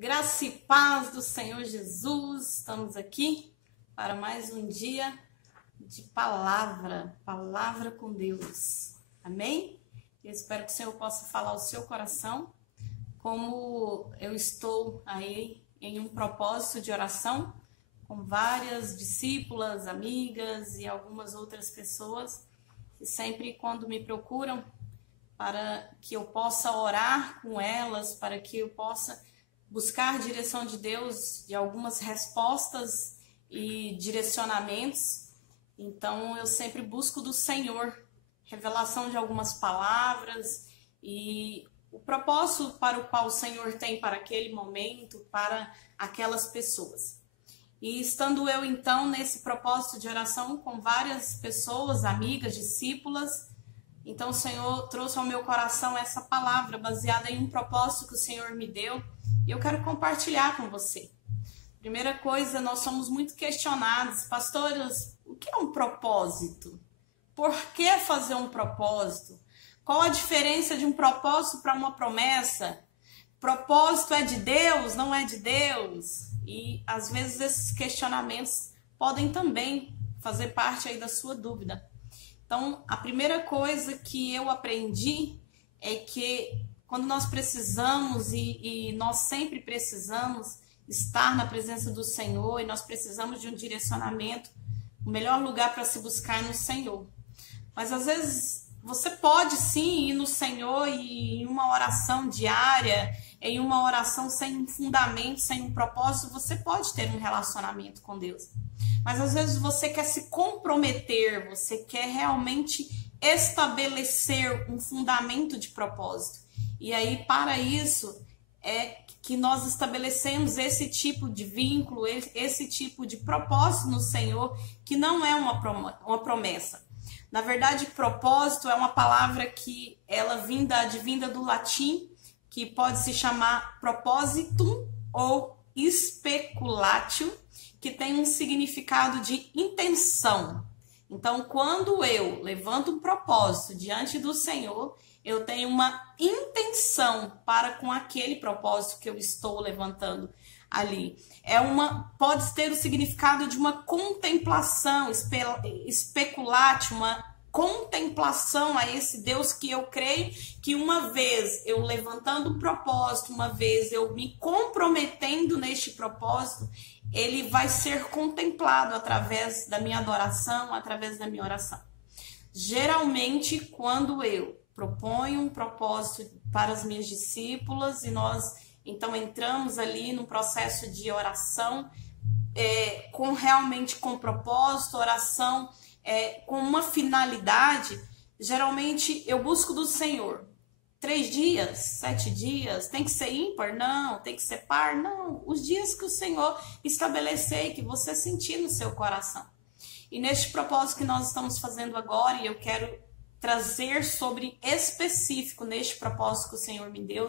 Graça e paz do Senhor Jesus, estamos aqui para mais um dia de palavra com Deus, amém? Eu espero que o Senhor possa falar ao seu coração, como eu estou aí em um propósito de oração, com várias discípulas, amigas e algumas outras pessoas, que sempre quando me procuram para que eu possa orar com elas, para que eu possa buscar direção de Deus, de algumas respostas e direcionamentos. Então eu sempre busco do Senhor revelação de algumas palavras e o propósito para o qual o Senhor tem para aquele momento, para aquelas pessoas. E estando eu então nesse propósito de oração com várias pessoas, amigas, discípulas, então o Senhor trouxe ao meu coração essa palavra baseada em um propósito que o Senhor me deu. E eu quero compartilhar com você. Primeira coisa, nós somos muito questionados, pastoras, o que é um propósito? Por que fazer um propósito? Qual a diferença de um propósito para uma promessa? Propósito é de Deus, não é de Deus? E às vezes esses questionamentos podem também fazer parte aí da sua dúvida. Então, a primeira coisa que eu aprendi é que quando nós precisamos e nós sempre precisamos estar na presença do Senhor e nós precisamos de um direcionamento, o melhor lugar para se buscar é no Senhor. Mas às vezes você pode sim ir no Senhor e em uma oração diária, em uma oração sem um fundamento, sem um propósito, você pode ter um relacionamento com Deus. Mas às vezes você quer se comprometer, você quer realmente estabelecer um fundamento de propósito. E aí, para isso, é que nós estabelecemos esse tipo de vínculo, esse tipo de propósito no Senhor, que não é uma promessa. Na verdade, propósito é uma palavra que ela advinda do latim, que pode se chamar propositum ou speculatio, que tem um significado de intenção. Então, quando eu levanto um propósito diante do Senhor, eu tenho uma intenção para com aquele propósito que eu estou levantando ali. Pode ter o significado de uma contemplação, especulate, uma contemplação a esse Deus que eu creio que uma vez eu levantando um propósito, uma vez eu me comprometendo neste propósito, ele vai ser contemplado através da minha adoração, através da minha oração. Geralmente, quando eu proponho um propósito para as minhas discípulas e nós então entramos ali no processo de oração com propósito, oração com uma finalidade, geralmente eu busco do Senhor 3 dias, 7 dias, tem que ser ímpar? Não. Tem que ser par? Não. Os dias que o Senhor estabelecer e que você sentir no seu coração. E neste propósito que nós estamos fazendo agora, e eu quero trazer sobre específico neste propósito que o Senhor me deu,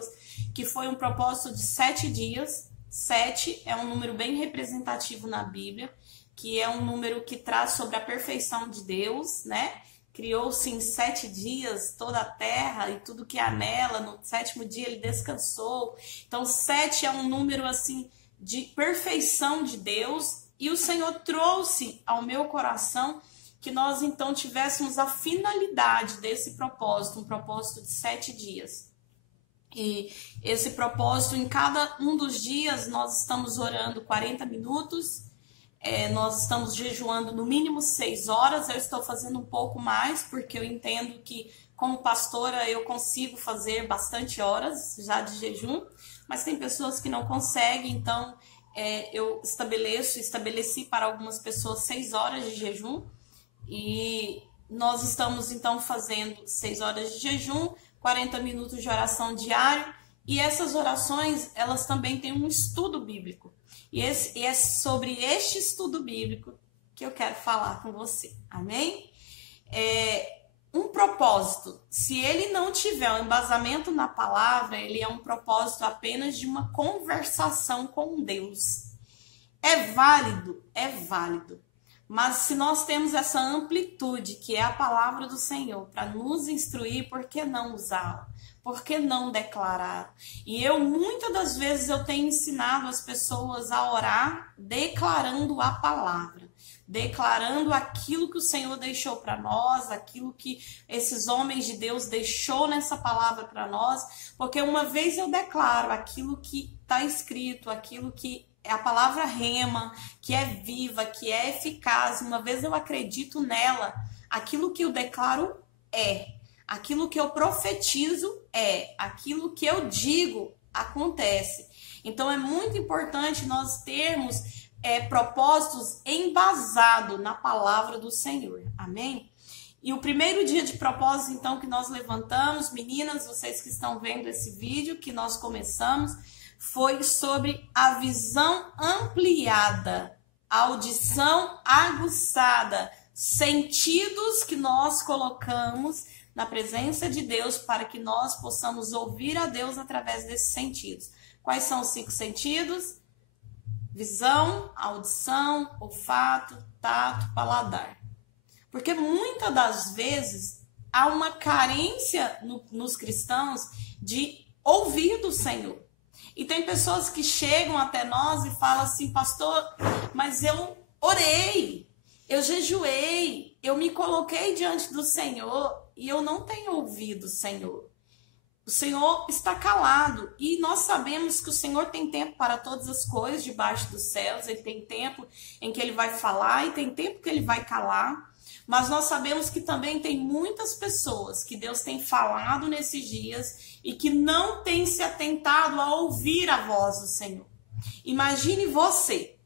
que foi um propósito de 7 dias. 7 é um número bem representativo na Bíblia, que é um número que traz sobre a perfeição de Deus, né? Criou-se em 7 dias toda a terra e tudo que há nela, no 7º dia ele descansou. Então 7 é um número assim de perfeição de Deus, e o Senhor trouxe ao meu coração que nós então tivéssemos a finalidade desse propósito, um propósito de 7 dias. E esse propósito, em cada um dos dias, nós estamos orando 40 minutos, nós estamos jejuando no mínimo 6 horas, eu estou fazendo um pouco mais, porque eu entendo que como pastora eu consigo fazer bastante horas já de jejum, mas tem pessoas que não conseguem, então eu estabeleci para algumas pessoas 6 horas de jejum, e nós estamos então fazendo 6 horas de jejum, 40 minutos de oração diário, e essas orações, elas também têm um estudo bíblico. E é sobre este estudo bíblico que eu quero falar com você, amém? Um propósito, se ele não tiver um embasamento na palavra, ele é um propósito apenas de uma conversação com Deus. É válido, mas se nós temos essa amplitude, que é a palavra do Senhor, para nos instruir, por que não usá-la? por que não declarar? E muitas das vezes, eu tenho ensinado as pessoas a orar declarando a palavra. Declarando aquilo que o Senhor deixou para nós, aquilo que esses homens de Deus deixou nessa palavra para nós, porque uma vez eu declaro aquilo que está escrito, aquilo que é a palavra rema, que é viva, que é eficaz, uma vez eu acredito nela, aquilo que eu declaro aquilo que eu profetizo aquilo que eu digo acontece. Então é muito importante nós termos propósitos embasados na palavra do Senhor, amém? E o primeiro dia de propósito, então, que nós levantamos, meninas, vocês que estão vendo esse vídeo, que nós começamos, foi sobre a visão ampliada, audição aguçada, sentidos que nós colocamos na presença de Deus para que nós possamos ouvir a Deus através desses sentidos. Quais são os 5 sentidos? Visão, audição, olfato, tato, paladar. Porque muitas das vezes há uma carência nos cristãos de ouvir do Senhor. E tem pessoas que chegam até nós e falam assim: pastor, mas eu orei, eu jejuei, eu me coloquei diante do Senhor e eu não tenho ouvido o Senhor. O Senhor está calado e nós sabemos que o Senhor tem tempo para todas as coisas debaixo dos céus. Ele tem tempo em que ele vai falar e tem tempo que ele vai calar. Mas nós sabemos que também tem muitas pessoas que Deus tem falado nesses dias e que não tem se atentado a ouvir a voz do Senhor. Imagine você,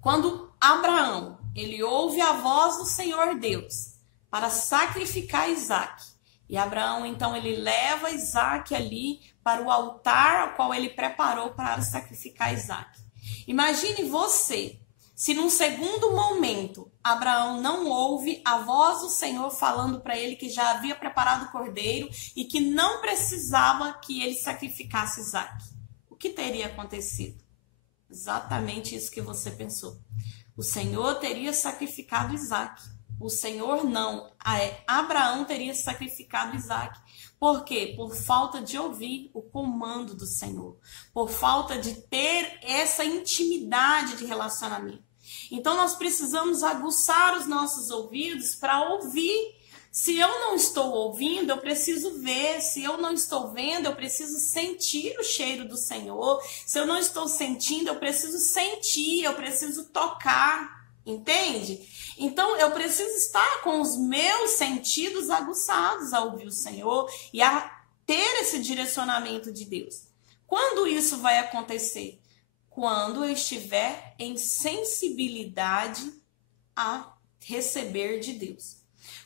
quando Abraão, ele ouve a voz do Senhor Deus para sacrificar Isaque. E Abraão, então, ele leva Isaque ali para o altar ao qual ele preparou para sacrificar Isaque. Imagine você, se num segundo momento Abraão não ouve a voz do Senhor falando para ele que já havia preparado o cordeiro e que não precisava que ele sacrificasse Isaque. O que teria acontecido? Exatamente isso que você pensou. O Senhor teria sacrificado Isaque. O Senhor não. Abraão teria sacrificado Isaque. Por quê? Por falta de ouvir o comando do Senhor. Por falta de ter essa intimidade de relacionamento. Então nós precisamos aguçar os nossos ouvidos para ouvir. Se eu não estou ouvindo, eu preciso ver. Se eu não estou vendo, eu preciso sentir o cheiro do Senhor. Se eu não estou sentindo, eu preciso sentir, eu preciso tocar. Entende? Então eu preciso estar com os meus sentidos aguçados a ouvir o Senhor e a ter esse direcionamento de Deus. Quando isso vai acontecer? Quando eu estiver em sensibilidade a receber de Deus.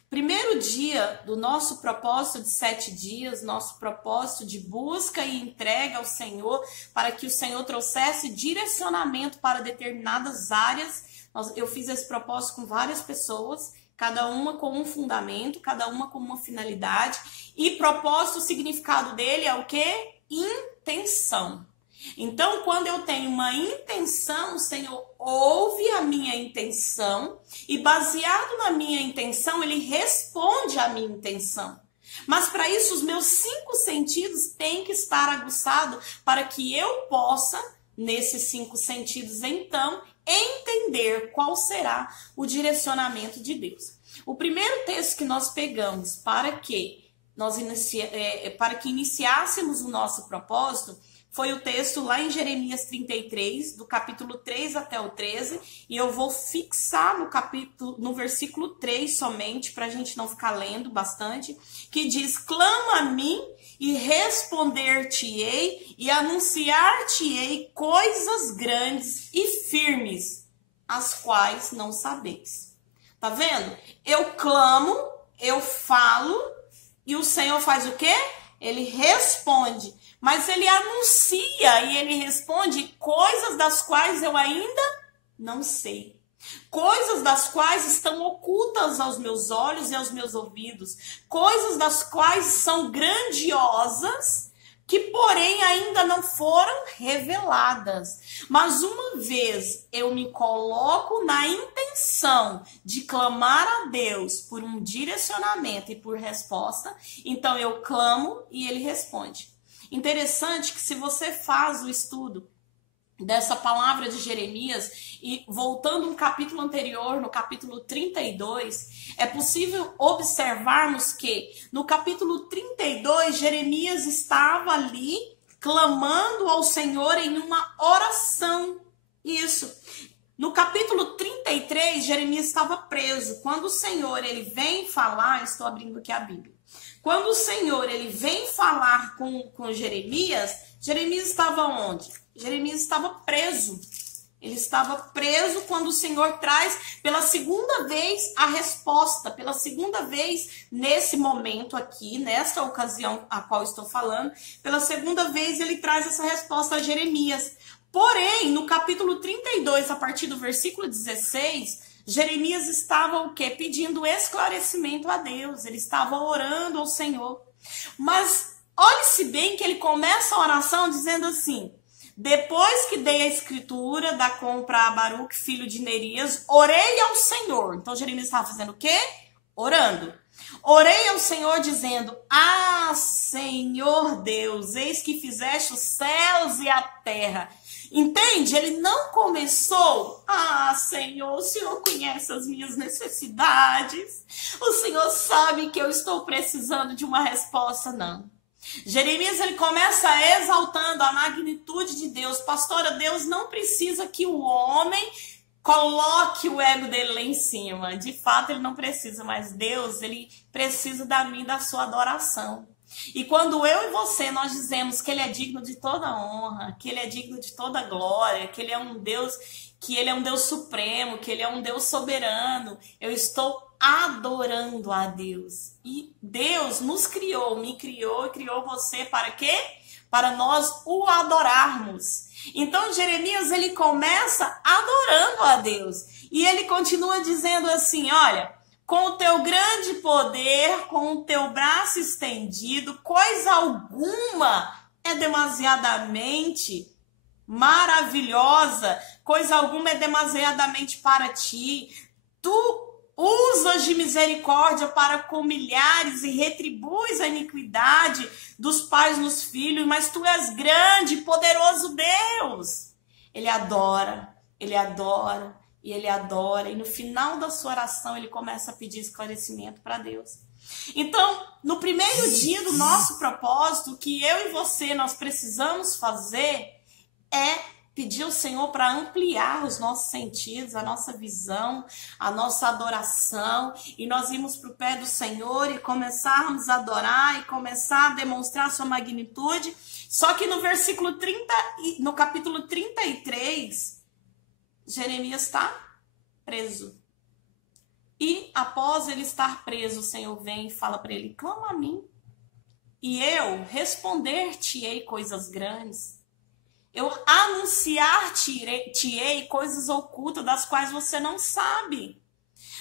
Primeiro dia do nosso propósito de 7 dias, nosso propósito de busca e entrega ao Senhor, para que o Senhor trouxesse direcionamento para determinadas áreas. Eu fiz esse propósito com várias pessoas, cada uma com um fundamento, cada uma com uma finalidade. E propósito, o significado dele é o quê? Intenção. Então, quando eu tenho uma intenção, o Senhor ouve a minha intenção e, baseado na minha intenção, ele responde à minha intenção. Mas para isso, os meus 5 sentidos têm que estar aguçados para que eu possa, nesses 5 sentidos, então, entender qual será o direcionamento de Deus. O primeiro texto que nós pegamos para que iniciássemos o nosso propósito foi o texto lá em Jeremias 33, do capítulo 3 até o 13, e eu vou fixar no versículo 3 somente, para a gente não ficar lendo bastante, que diz: clama a mim e responder-te-ei e anunciar-te-ei coisas grandes e firmes, as quais não sabeis. Tá vendo? Eu clamo, eu falo, e o Senhor faz o quê? Ele responde. Mas ele anuncia e ele responde coisas das quais eu ainda não sei. Coisas das quais estão ocultas aos meus olhos e aos meus ouvidos. Coisas das quais são grandiosas, que porém ainda não foram reveladas. Mas uma vez eu me coloco na intenção de clamar a Deus por um direcionamento e por resposta, então eu clamo e ele responde. Interessante que se você faz o estudo dessa palavra de Jeremias, e voltando um capítulo anterior, no capítulo 32, é possível observarmos que no capítulo 32, Jeremias estava ali clamando ao Senhor em uma oração. Isso. No capítulo 33, Jeremias estava preso. Quando o Senhor ele vem falar, estou abrindo aqui a Bíblia. Quando o Senhor ele vem falar com Jeremias, Jeremias estava onde? Jeremias estava preso. Ele estava preso quando o Senhor traz pela segunda vez a resposta, pela segunda vez nesse momento aqui, nesta ocasião a qual estou falando, pela segunda vez ele traz essa resposta a Jeremias. Porém, no capítulo 32, a partir do versículo 16, Jeremias estava o quê? Pedindo esclarecimento a Deus, ele estava orando ao Senhor. Mas olhe-se bem que ele começa a oração dizendo assim: depois que dei a escritura da compra a Baruque, filho de Nerias, orei ao Senhor. Então Jeremias estava fazendo o quê? Orando. Orei ao Senhor dizendo: ah, Senhor Deus, eis que fizeste os céus e a terra. Entende? Ele não começou: ah, Senhor, o Senhor conhece as minhas necessidades. O Senhor sabe que eu estou precisando de uma resposta. Não. Jeremias ele começa exaltando a magnitude de Deus. Pastora, Deus não precisa que o homem coloque o ego dele lá em cima. De fato, ele não precisa, mas Deus, ele precisa da minha e da sua adoração. E quando eu e você, nós dizemos que ele é digno de toda honra, que ele é digno de toda glória, que ele é um Deus, que ele é um Deus supremo, que ele é um Deus soberano, eu estou adorando a Deus. E Deus nos criou, me criou e criou você para quê? Para nós o adorarmos. Então Jeremias ele começa adorando a Deus. E ele continua dizendo assim: olha, com o teu grande poder, com o teu braço estendido, coisa alguma é demasiadamente maravilhosa, coisa alguma é demasiadamente para ti. Tu usas de misericórdia para com milhares e retribuis a iniquidade dos pais nos filhos, mas tu és grande e poderoso Deus. Ele adora, ele adora e ele adora. E no final da sua oração ele começa a pedir esclarecimento para Deus. Então, no primeiro dia do nosso propósito, o que eu e você nós precisamos fazer é pedir ao Senhor para ampliar os nossos sentidos, a nossa visão, a nossa adoração, e nós irmos para o pé do Senhor e começarmos a adorar e começar a demonstrar a sua magnitude. Só que no versículo 30, no capítulo 33, Jeremias está preso. E após ele estar preso, o Senhor vem e fala para ele: clama a mim, e eu responder-te-ei coisas grandes. Eu anunciar-te-ei coisas ocultas das quais você não sabe.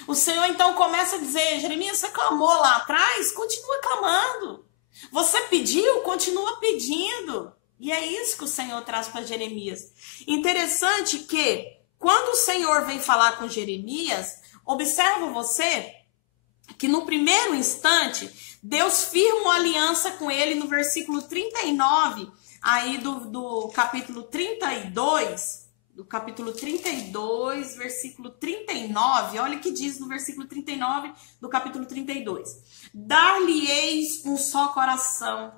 O Senhor então começa a dizer: Jeremias, você clamou lá atrás? Continua clamando. Você pediu? Continua pedindo. E é isso que o Senhor traz para Jeremias. Interessante que quando o Senhor vem falar com Jeremias, observa você que no primeiro instante, Deus firma uma aliança com ele no versículo 39, aí do capítulo 32, versículo 39, olha o que diz no versículo 39 do capítulo 32. Dar-lhe-eis um só coração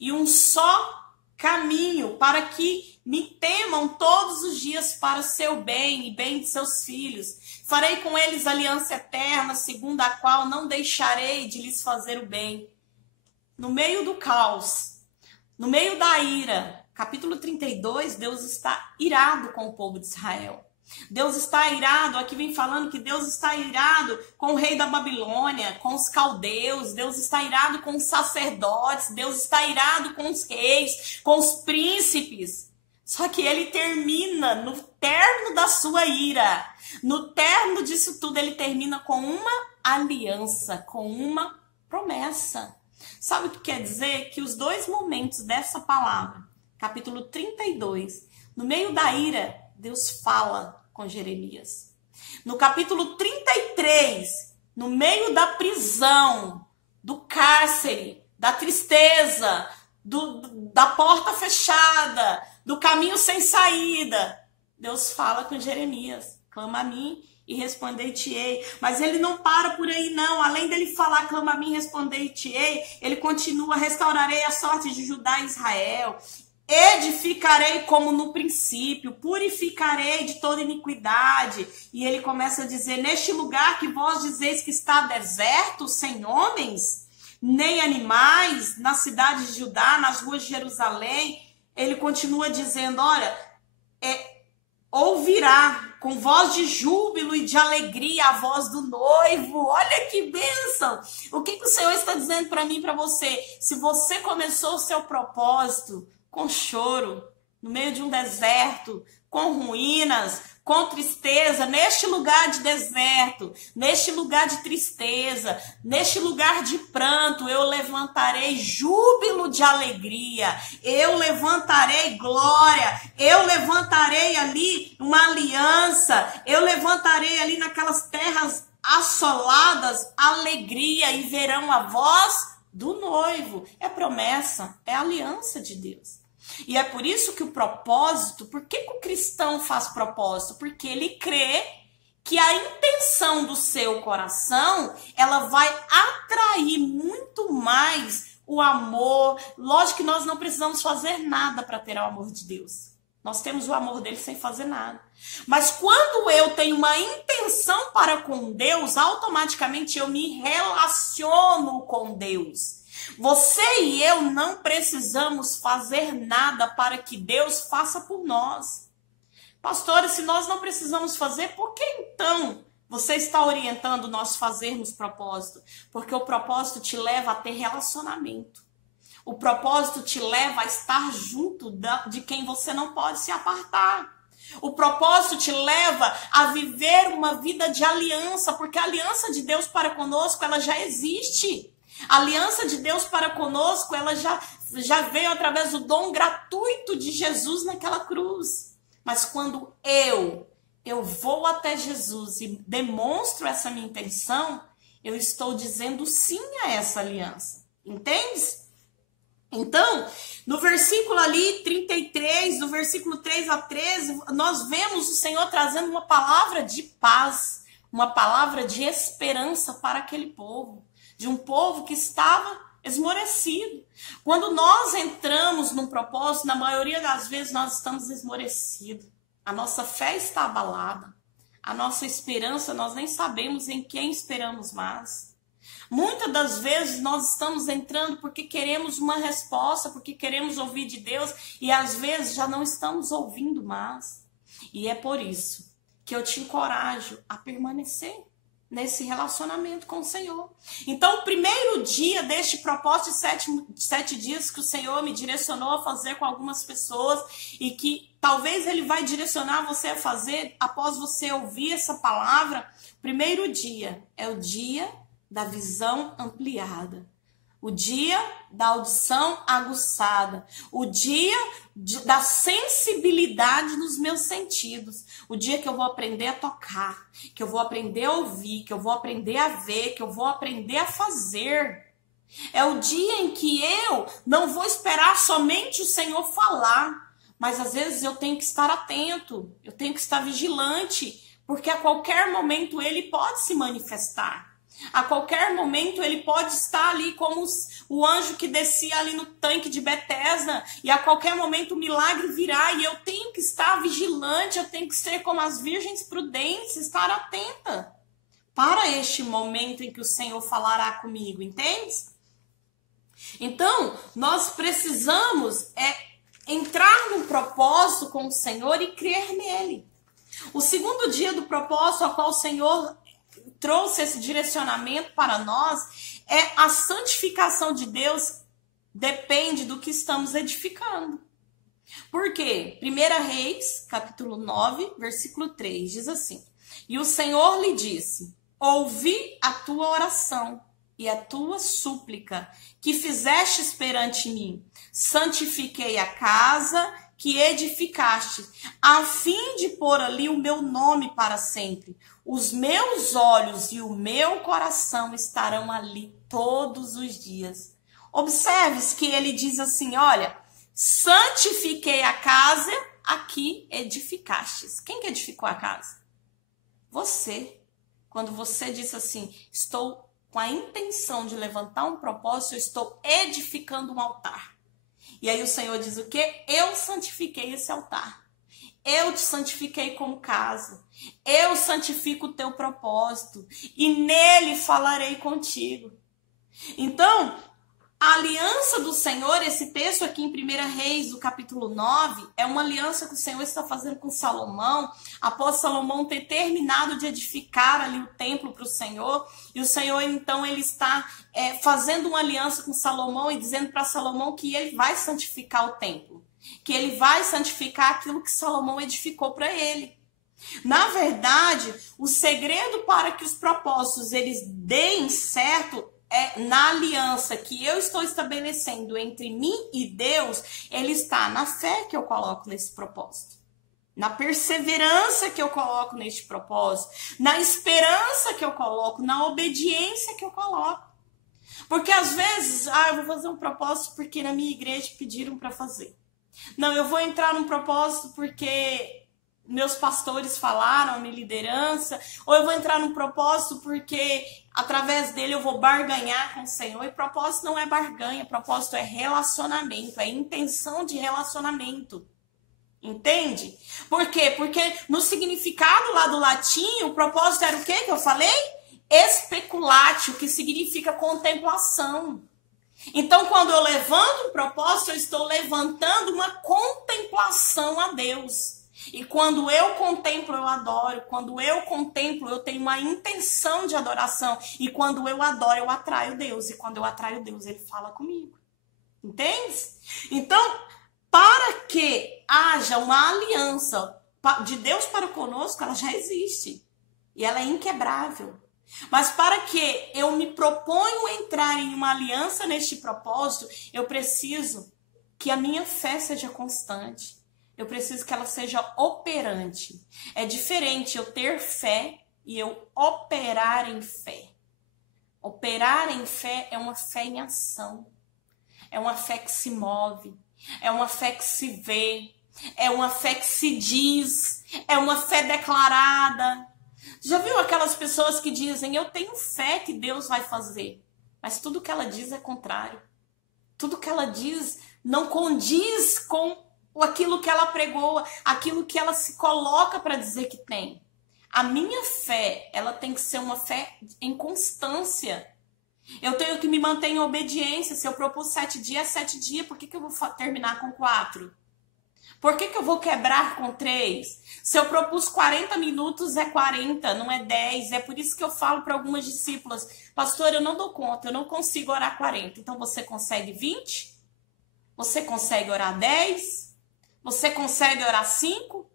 e um só caminho, para que me temam todos os dias para o seu bem e bem de seus filhos. Farei com eles aliança eterna, segundo a qual não deixarei de lhes fazer o bem. No meio do caos, no meio da ira, capítulo 32, Deus está irado com o povo de Israel. Deus está irado, aqui vem falando que Deus está irado com o rei da Babilônia, com os caldeus, Deus está irado com os sacerdotes, Deus está irado com os reis, com os príncipes. Só que ele termina, no término da sua ira, no término disso tudo, ele termina com uma aliança, com uma promessa. Sabe o que quer dizer? Que os dois momentos dessa palavra, capítulo 32, no meio da ira, Deus fala com Jeremias. No capítulo 33, no meio da prisão, do cárcere, da tristeza, da porta fechada, do caminho sem saída, Deus fala com Jeremias. Clama a mim e responder-te-ei. Mas ele não para por aí, não. Além dele falar, clama a mim e responder-te-ei, ele continua: restaurarei a sorte de Judá e Israel. Edificarei como no princípio, purificarei de toda iniquidade. E ele começa a dizer: neste lugar que vós dizeis que está deserto, sem homens, nem animais, na cidade de Judá, nas ruas de Jerusalém, ele continua dizendo: olha, ouvirá com voz de júbilo e de alegria a voz do noivo. Olha que bênção! O que o Senhor está dizendo para mim e para você? Se você começou o seu propósito com choro, no meio de um deserto, com ruínas, com tristeza, neste lugar de deserto, neste lugar de tristeza, neste lugar de pranto, eu levantarei júbilo de alegria, eu levantarei glória, eu levantarei ali uma aliança, eu levantarei ali naquelas terras assoladas alegria, e verão a voz do noivo. É promessa, é aliança de Deus. E é por isso que o propósito, por que o cristão faz propósito? Porque ele crê que a intenção do seu coração, ela vai atrair muito mais o amor. Lógico que nós não precisamos fazer nada para ter o amor de Deus. Nós temos o amor dele sem fazer nada. Mas quando eu tenho uma intenção para com Deus, automaticamente eu me relaciono com Deus. Você e eu não precisamos fazer nada para que Deus faça por nós. Pastora, se nós não precisamos fazer, por que então você está orientando nós fazermos propósito? Porque o propósito te leva a ter relacionamento. O propósito te leva a estar junto de quem você não pode se apartar. O propósito te leva a viver uma vida de aliança, porque a aliança de Deus para conosco, ela já existe. A aliança de Deus para conosco, ela já veio através do dom gratuito de Jesus naquela cruz. Mas quando eu vou até Jesus e demonstro essa minha intenção, eu estou dizendo sim a essa aliança. Entende? Então, no versículo ali 33, do versículo 3 a 13, nós vemos o Senhor trazendo uma palavra de paz, uma palavra de esperança para aquele povo. De um povo que estava esmorecido. Quando nós entramos num propósito, na maioria das vezes nós estamos esmorecidos. A nossa fé está abalada. A nossa esperança, nós nem sabemos em quem esperamos mais. Muitas das vezes nós estamos entrando porque queremos uma resposta, porque queremos ouvir de Deus, e às vezes já não estamos ouvindo mais. E é por isso que eu te encorajo a permanecer nesse relacionamento com o Senhor. Então, o primeiro dia deste propósito de 7 dias que o Senhor me direcionou a fazer com algumas pessoas, e que talvez Ele vai direcionar você a fazer após você ouvir essa palavra. O primeiro dia é o dia da visão ampliada, o dia da audição aguçada, o dia da sensibilidade nos meus sentidos, o dia que eu vou aprender a tocar, que eu vou aprender a ouvir, que eu vou aprender a ver, que eu vou aprender a fazer. É o dia em que eu não vou esperar somente o Senhor falar, mas às vezes eu tenho que estar atento, eu tenho que estar vigilante, porque a qualquer momento Ele pode se manifestar. A qualquer momento ele pode estar ali como o anjo que descia ali no tanque de Betesda, e a qualquer momento o milagre virá, e eu tenho que estar vigilante, eu tenho que ser como as virgens prudentes, estar atenta para este momento em que o Senhor falará comigo, entende? Então, nós precisamos entrar num propósito com o Senhor e crer nele. O segundo dia do propósito ao qual o Senhor trouxe esse direcionamento para nós é a santificação de Deus. Depende do que estamos edificando. Por quê? 1 Reis, capítulo 9, versículo 3, diz assim: e o Senhor lhe disse: ouvi a tua oração e a tua súplica que fizestes perante mim. Santifiquei a casa que edificaste, a fim de pôr ali o meu nome para sempre. Os meus olhos e o meu coração estarão ali todos os dias. Observe que ele diz assim, olha, santifiquei a casa a que edificastes. Quem que edificou a casa? Você. Quando você disse assim, estou com a intenção de levantar um propósito, eu estou edificando um altar. E aí o Senhor diz o quê? Eu santifiquei esse altar. Eu te santifiquei como casa. Eu santifico o teu propósito. E nele falarei contigo. Então, a aliança do Senhor, esse texto aqui em 1 Reis, do capítulo 9, é uma aliança que o Senhor está fazendo com Salomão, após Salomão ter terminado de edificar ali o templo para o Senhor, e o Senhor, então, ele está fazendo uma aliança com Salomão e dizendo para Salomão que ele vai santificar o templo, que ele vai santificar aquilo que Salomão edificou para ele. Na verdade, o segredo para que os propósitos eles deem certo na aliança que eu estou estabelecendo entre mim e Deus, ele está na fé que eu coloco nesse propósito, na perseverança que eu coloco neste propósito, na esperança que eu coloco, na obediência que eu coloco. Porque às vezes, eu vou fazer um propósito porque na minha igreja pediram para fazer. Não, eu vou entrar num propósito porque meus pastores falaram, minha liderança, ou eu vou entrar num propósito porque através dele eu vou barganhar com o Senhor. E propósito não é barganha, propósito é relacionamento, é intenção de relacionamento. Entende? Por quê? Porque no significado lá do latim, o propósito era o quê que eu falei? Especulatio, que significa contemplação. Então, quando eu levanto um propósito, eu estou levantando uma contemplação a Deus. E quando eu contemplo, eu adoro. Quando eu contemplo, eu tenho uma intenção de adoração. E quando eu adoro, eu atraio Deus. E quando eu atraio Deus, ele fala comigo. Entende? Então, para que haja uma aliança de Deus para conosco, ela já existe. E ela é inquebrável. Mas para que eu me proponho entrar em uma aliança neste propósito, eu preciso que a minha fé seja constante. Eu preciso que ela seja operante. É diferente eu ter fé e eu operar em fé. Operar em fé é uma fé em ação. É uma fé que se move. É uma fé que se vê. É uma fé que se diz. É uma fé declarada. Já viu aquelas pessoas que dizem, eu tenho fé que Deus vai fazer. Mas tudo que ela diz é contrário. Tudo que ela diz não condiz com aquilo que ela pregou, aquilo que ela se coloca para dizer que tem. A minha fé, ela tem que ser uma fé em constância. Eu tenho que me manter em obediência. Se eu propus 7 dias, 7 dias. Por que eu vou terminar com 4? Por que eu vou quebrar com 3? Se eu propus 40 minutos, é 40, não é 10. É por isso que eu falo para algumas discípulas, pastor, eu não dou conta, eu não consigo orar 40. Então você consegue 20? Você consegue orar 10? Você consegue orar 5?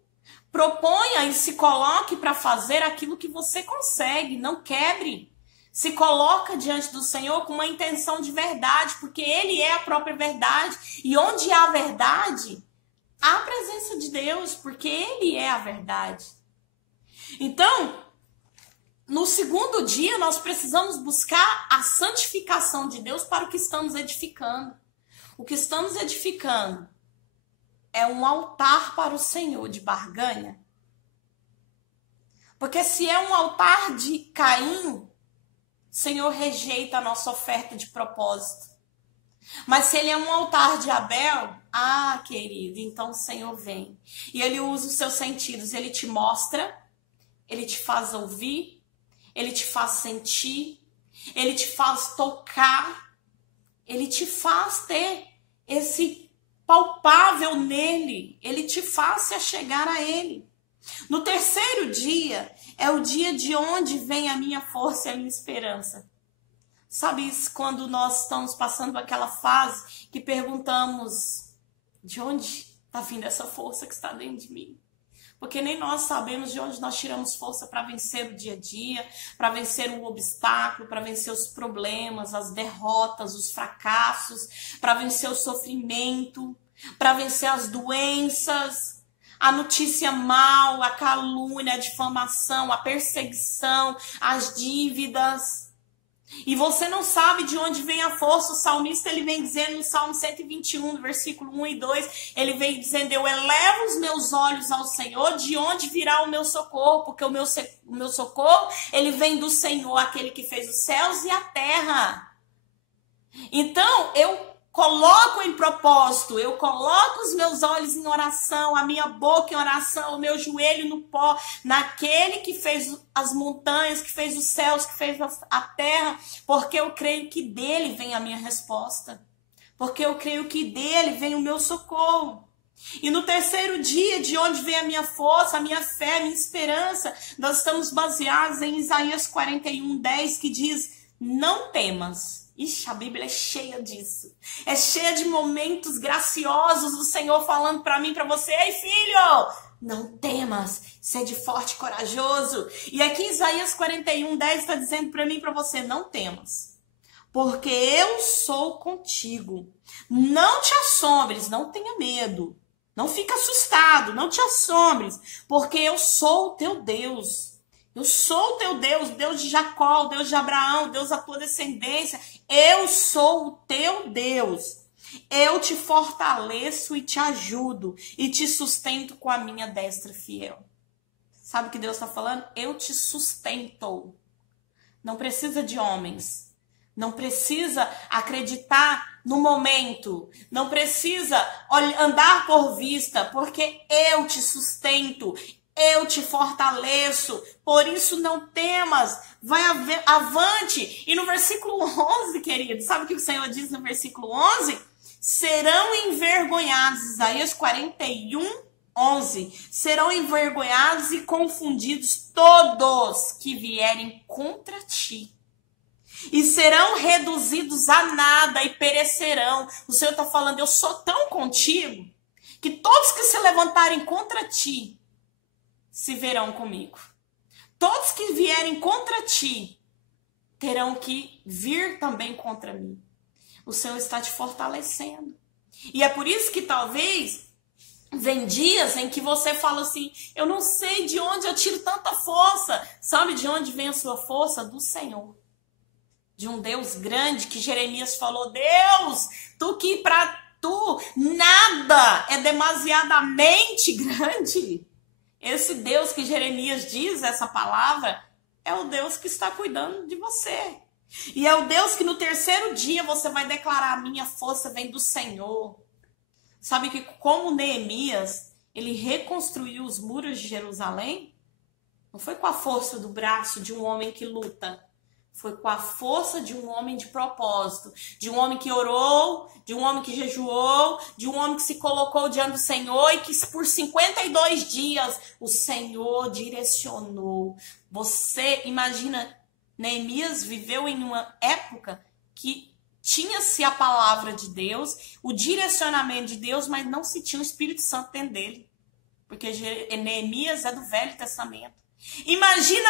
Proponha e se coloque para fazer aquilo que você consegue, não quebre. Se coloca diante do Senhor com uma intenção de verdade, porque Ele é a própria verdade. E onde há verdade, há a presença de Deus, porque Ele é a verdade. Então, no segundo dia, nós precisamos buscar a santificação de Deus para o que estamos edificando. O que estamos edificando é um altar para o Senhor de barganha? Porque se é um altar de Caim, o Senhor rejeita a nossa oferta de propósito. Mas se ele é um altar de Abel, querido, então o Senhor vem. E ele usa os seus sentidos, ele te mostra, ele te faz ouvir, ele te faz sentir, ele te faz tocar, ele te faz ter esse palpável nele, ele te faz se achegar a ele. No terceiro dia, é o dia de onde vem a minha força e a minha esperança. Sabe isso, quando nós estamos passando aquela fase que perguntamos, de onde está vindo essa força que está dentro de mim? Porque nem nós sabemos de onde nós tiramos força para vencer o dia a dia, para vencer o obstáculo, para vencer os problemas, as derrotas, os fracassos, para vencer o sofrimento, para vencer as doenças, a notícia mal, a calúnia, a difamação, a perseguição, as dívidas. E você não sabe de onde vem a força. O salmista, ele vem dizendo no Salmo 121, no versículo 1 e 2, ele vem dizendo: eu elevo os meus olhos ao Senhor, de onde virá o meu socorro? Porque o meu socorro, ele vem do Senhor, aquele que fez os céus e a terra. Então, eu coloco em propósito, eu coloco os meus olhos em oração, a minha boca em oração, o meu joelho no pó, naquele que fez as montanhas, que fez os céus, que fez a terra, porque eu creio que dele vem a minha resposta, porque eu creio que dele vem o meu socorro. E no terceiro dia, de onde vem a minha força, a minha fé, a minha esperança, nós estamos baseados em Isaías 41:10, que diz: não temas. Ixi, a Bíblia é cheia disso. É cheia de momentos graciosos do Senhor falando para mim, para você: ei, filho, não temas, sede forte e corajoso. E aqui em Isaías 41:10 está dizendo para mim e para você: não temas, porque eu sou contigo. Não te assombres, não tenha medo. Não fica assustado, não te assombres, porque eu sou o teu Deus. Eu sou o teu Deus, Deus de Jacó, Deus de Abraão, Deus da tua descendência. Eu sou o teu Deus. Eu te fortaleço e te ajudo e te sustento com a minha destra fiel. Sabe o que Deus está falando? Eu te sustento. Não precisa de homens. Não precisa acreditar no momento. Não precisa andar por vista, porque eu te sustento. Eu te fortaleço, por isso não temas, vai avante. E no versículo 11, querido, sabe o que o Senhor diz no versículo 11? Serão envergonhados, Isaías 41:11. Serão envergonhados e confundidos todos que vierem contra ti. E serão reduzidos a nada e perecerão. O Senhor está falando: eu sou tão contigo, que todos que se levantarem contra ti, se verão comigo. Todos que vierem contra ti terão que vir também contra mim. O Senhor está te fortalecendo. E é por isso que talvez vem dias em que você fala assim: eu não sei de onde eu tiro tanta força. Sabe de onde vem a sua força? Do Senhor. De um Deus grande, que Jeremias falou: Deus, tu que para tu nada é demasiadamente grande. Esse Deus que Jeremias diz essa palavra é o Deus que está cuidando de você. E é o Deus que no terceiro dia você vai declarar: a minha força vem do Senhor. Sabe que como Neemias, ele reconstruiu os muros de Jerusalém, não foi com a força do braço de um homem que luta. Foi com a força de um homem de propósito, de um homem que orou, de um homem que jejuou, de um homem que se colocou diante do Senhor e que por 52 dias o Senhor direcionou. Você imagina, Neemias viveu em uma época que tinha-se a palavra de Deus, o direcionamento de Deus, mas não se tinha o Espírito Santo dentro dele. Porque Neemias é do Velho Testamento. Imagina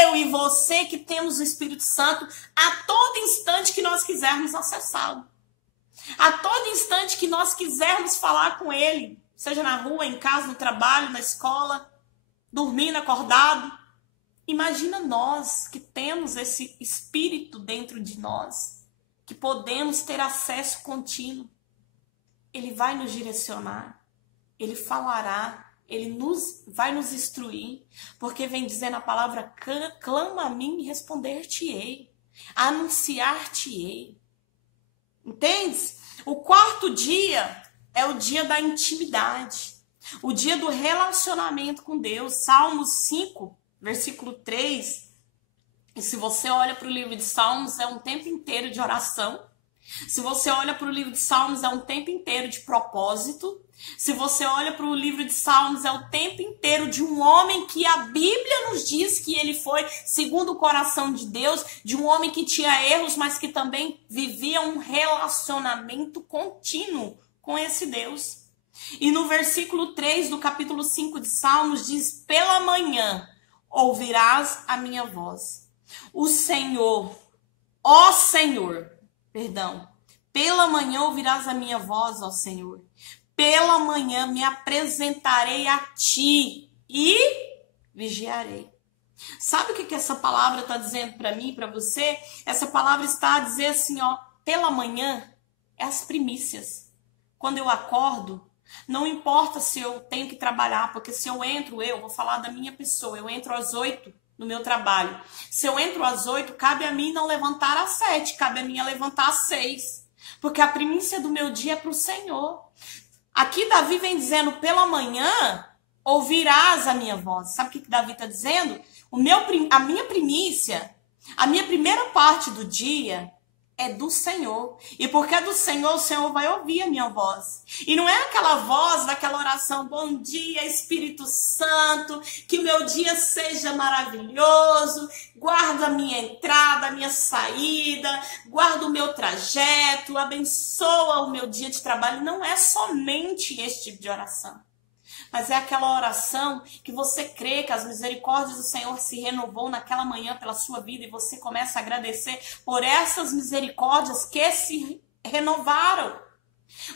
eu e você que temos o Espírito Santo a todo instante que nós quisermos acessá-lo. A todo instante que nós quisermos falar com ele, seja na rua, em casa, no trabalho, na escola, dormindo, acordado. Imagina nós que temos esse Espírito dentro de nós, que podemos ter acesso contínuo. Ele vai nos direcionar, ele falará. Ele vai nos instruir, porque vem dizendo a palavra: clama a mim e responder-te-ei, anunciar-te-ei. Entende? O quarto dia é o dia da intimidade, o dia do relacionamento com Deus. Salmos 5, versículo 3. E se você olha para o livro de Salmos, é um tempo inteiro de oração. Se você olha para o livro de Salmos, é um tempo inteiro de propósito. Se você olha para o livro de Salmos, é o tempo inteiro de um homem que a Bíblia nos diz que ele foi segundo o coração de Deus, de um homem que tinha erros, mas que também vivia um relacionamento contínuo com esse Deus. E no versículo 3 do capítulo 5 de Salmos diz: pela manhã ouvirás a minha voz. O Senhor, ó Senhor, perdão, pela manhã ouvirás a minha voz, ó Senhor. Pela manhã me apresentarei a ti e vigiarei. Sabe o que essa palavra está dizendo para mim e para você? Essa palavra está a dizer assim, ó, pela manhã é as primícias. Quando eu acordo, não importa se eu tenho que trabalhar, porque se eu entro, eu vou falar da minha pessoa, eu entro às 8 no meu trabalho. Se eu entro às 8, cabe a mim não levantar às 7, cabe a mim levantar às 6, porque a primícia do meu dia é para o Senhor. Aqui Davi vem dizendo, pela manhã ouvirás a minha voz. Sabe o que Davi está dizendo? A minha primícia, a minha primeira parte do dia é do Senhor. E porque é do Senhor, o Senhor vai ouvir a minha voz. E não é aquela voz daquela oração, bom dia, Espírito Santo, que o meu dia seja maravilhoso, guarda a minha entrada, a minha saída, guarda o meu trajeto, abençoa o meu dia de trabalho. Não é somente esse tipo de oração. Mas é aquela oração que você crê que as misericórdias do Senhor se renovou naquela manhã pela sua vida e você começa a agradecer por essas misericórdias que se renovaram.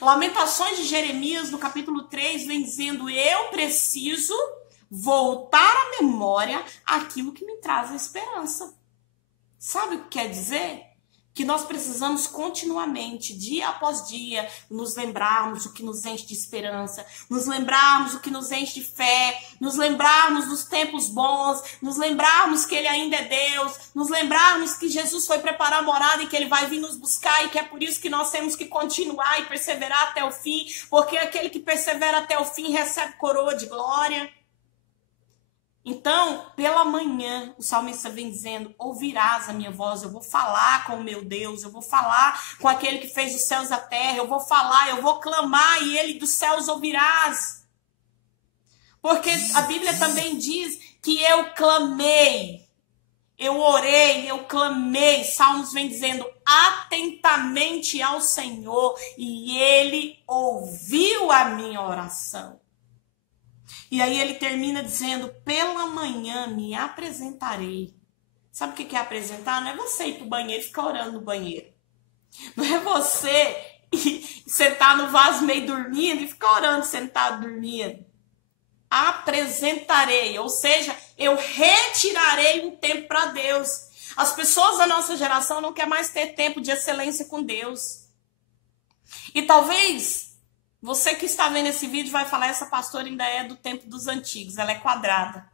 Lamentações de Jeremias, no capítulo 3, vem dizendo, eu preciso voltar à memória aquilo que me traz a esperança. Sabe o que quer dizer? Que nós precisamos continuamente, dia após dia, nos lembrarmos o que nos enche de esperança, nos lembrarmos o que nos enche de fé, nos lembrarmos dos tempos bons, nos lembrarmos que Ele ainda é Deus, nos lembrarmos que Jesus foi preparar a morada e que Ele vai vir nos buscar e que é por isso que nós temos que continuar e perseverar até o fim, porque aquele que persevera até o fim recebe coroa de glória. Então, pela manhã, o salmista vem dizendo, ouvirás a minha voz, eu vou falar com o meu Deus, eu vou falar com aquele que fez os céus e a terra, eu vou falar, eu vou clamar e ele dos céus ouvirás. Porque a Bíblia também diz que eu clamei, eu orei, eu clamei. Salmos vem dizendo atentamente ao Senhor e ele ouviu a minha oração. E aí ele termina dizendo, pela manhã me apresentarei. Sabe o que é apresentar? Não é você ir para o banheiro e ficar orando no banheiro. Não é você sentar no vaso meio dormindo e ficar orando sentado dormindo. Apresentarei, ou seja, eu retirarei um tempo para Deus. As pessoas da nossa geração não querem mais ter tempo de excelência com Deus. E talvez você que está vendo esse vídeo vai falar, essa pastora ainda é do tempo dos antigos, ela é quadrada.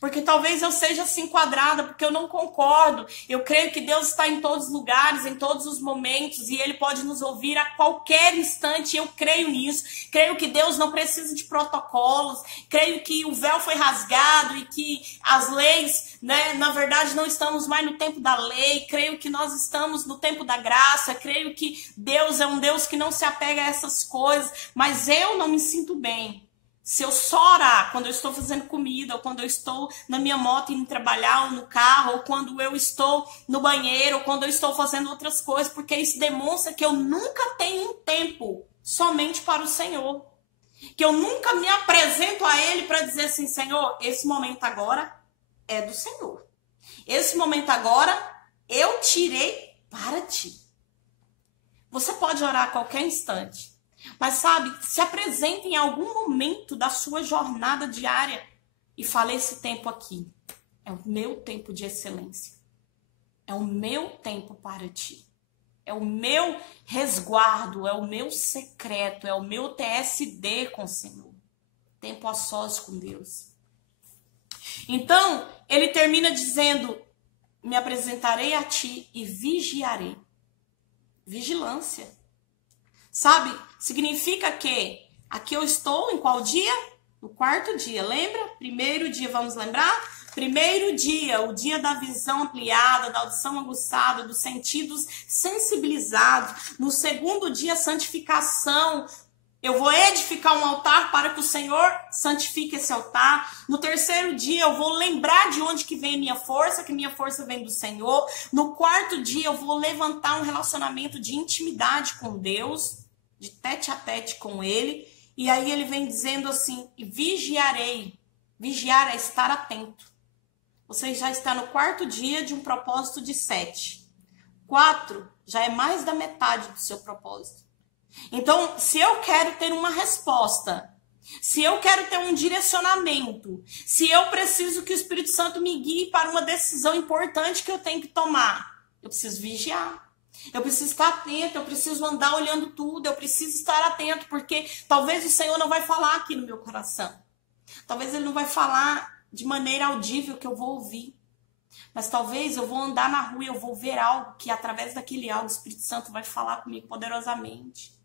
Porque talvez eu seja assim quadrada, porque eu não concordo. Eu creio que Deus está em todos os lugares, em todos os momentos, e Ele pode nos ouvir a qualquer instante. Eu creio nisso. Creio que Deus não precisa de protocolos. Creio que o véu foi rasgado e que as leis, né, na verdade, não estamos mais no tempo da lei. Creio que nós estamos no tempo da graça. Creio que Deus é um Deus que não se apega a essas coisas. Mas eu não me sinto bem se eu só orar quando eu estou fazendo comida, ou quando eu estou na minha moto indo trabalhar, ou no carro, ou quando eu estou no banheiro, ou quando eu estou fazendo outras coisas, porque isso demonstra que eu nunca tenho um tempo somente para o Senhor. Que eu nunca me apresento a Ele para dizer assim, Senhor, esse momento agora é do Senhor. Esse momento agora eu tirei para Ti. Você pode orar a qualquer instante. Mas sabe, se apresente em algum momento da sua jornada diária e fale, esse tempo aqui é o meu tempo de excelência. É o meu tempo para Ti. É o meu resguardo, é o meu secreto, é o meu TSD com o Senhor. Tempo a sós com Deus. Então, ele termina dizendo, me apresentarei a Ti e vigiarei. Vigilância. Sabe, significa que aqui eu estou em qual dia? No quarto dia, lembra? Primeiro dia, vamos lembrar? Primeiro dia, o dia da visão ampliada, da audição aguçada, dos sentidos sensibilizados. No segundo dia, santificação. Eu vou edificar um altar para que o Senhor santifique esse altar. No terceiro dia, eu vou lembrar de onde que vem a minha força, que minha força vem do Senhor. No quarto dia, eu vou levantar um relacionamento de intimidade com Deus, de tete a tete com Ele. E aí ele vem dizendo assim, vigiarei. Vigiar é estar atento. Você já está no 4º dia de um propósito de 7. 4 já é mais da metade do seu propósito. Então, se eu quero ter uma resposta, se eu quero ter um direcionamento, se eu preciso que o Espírito Santo me guie para uma decisão importante que eu tenho que tomar, eu preciso vigiar. Eu preciso estar atento, eu preciso andar olhando tudo, eu preciso estar atento, porque talvez o Senhor não vai falar aqui no meu coração. Talvez Ele não vai falar de maneira audível que eu vou ouvir. Mas talvez eu vou andar na rua e eu vou ver algo que através daquele algo o Espírito Santo vai falar comigo poderosamente.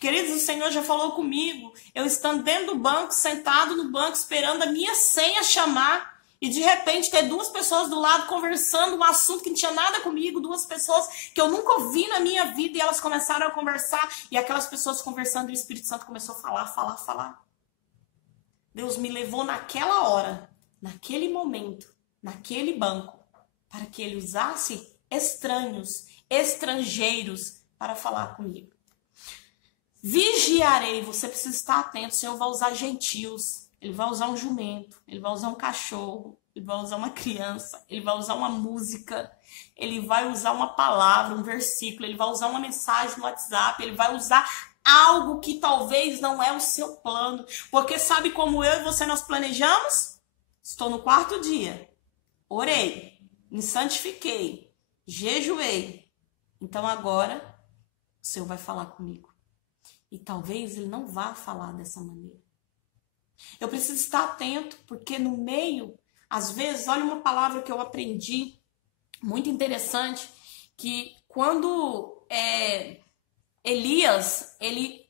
Queridos, o Senhor já falou comigo, eu estando dentro do banco, sentado no banco, esperando a minha senha chamar, e de repente ter 2 pessoas do lado conversando um assunto que não tinha nada comigo, 2 pessoas que eu nunca ouvi na minha vida, e elas começaram a conversar, e aquelas pessoas conversando, e o Espírito Santo começou a falar. Deus me levou naquela hora, naquele momento, naquele banco, para que Ele usasse estranhos, estrangeiros, para falar comigo. Vigiarei, você precisa estar atento, o Senhor vai usar gentios, Ele vai usar um jumento, Ele vai usar um cachorro, Ele vai usar uma criança, Ele vai usar uma música, Ele vai usar uma palavra, um versículo, Ele vai usar uma mensagem no WhatsApp, Ele vai usar algo que talvez não é o seu plano, porque sabe como eu e você nós planejamos? Estou no 4º dia, orei, me santifiquei, jejuei, então agora o Senhor vai falar comigo. E talvez Ele não vá falar dessa maneira. Eu preciso estar atento, porque no meio, às vezes, olha uma palavra que eu aprendi, muito interessante, que quando Elias, ele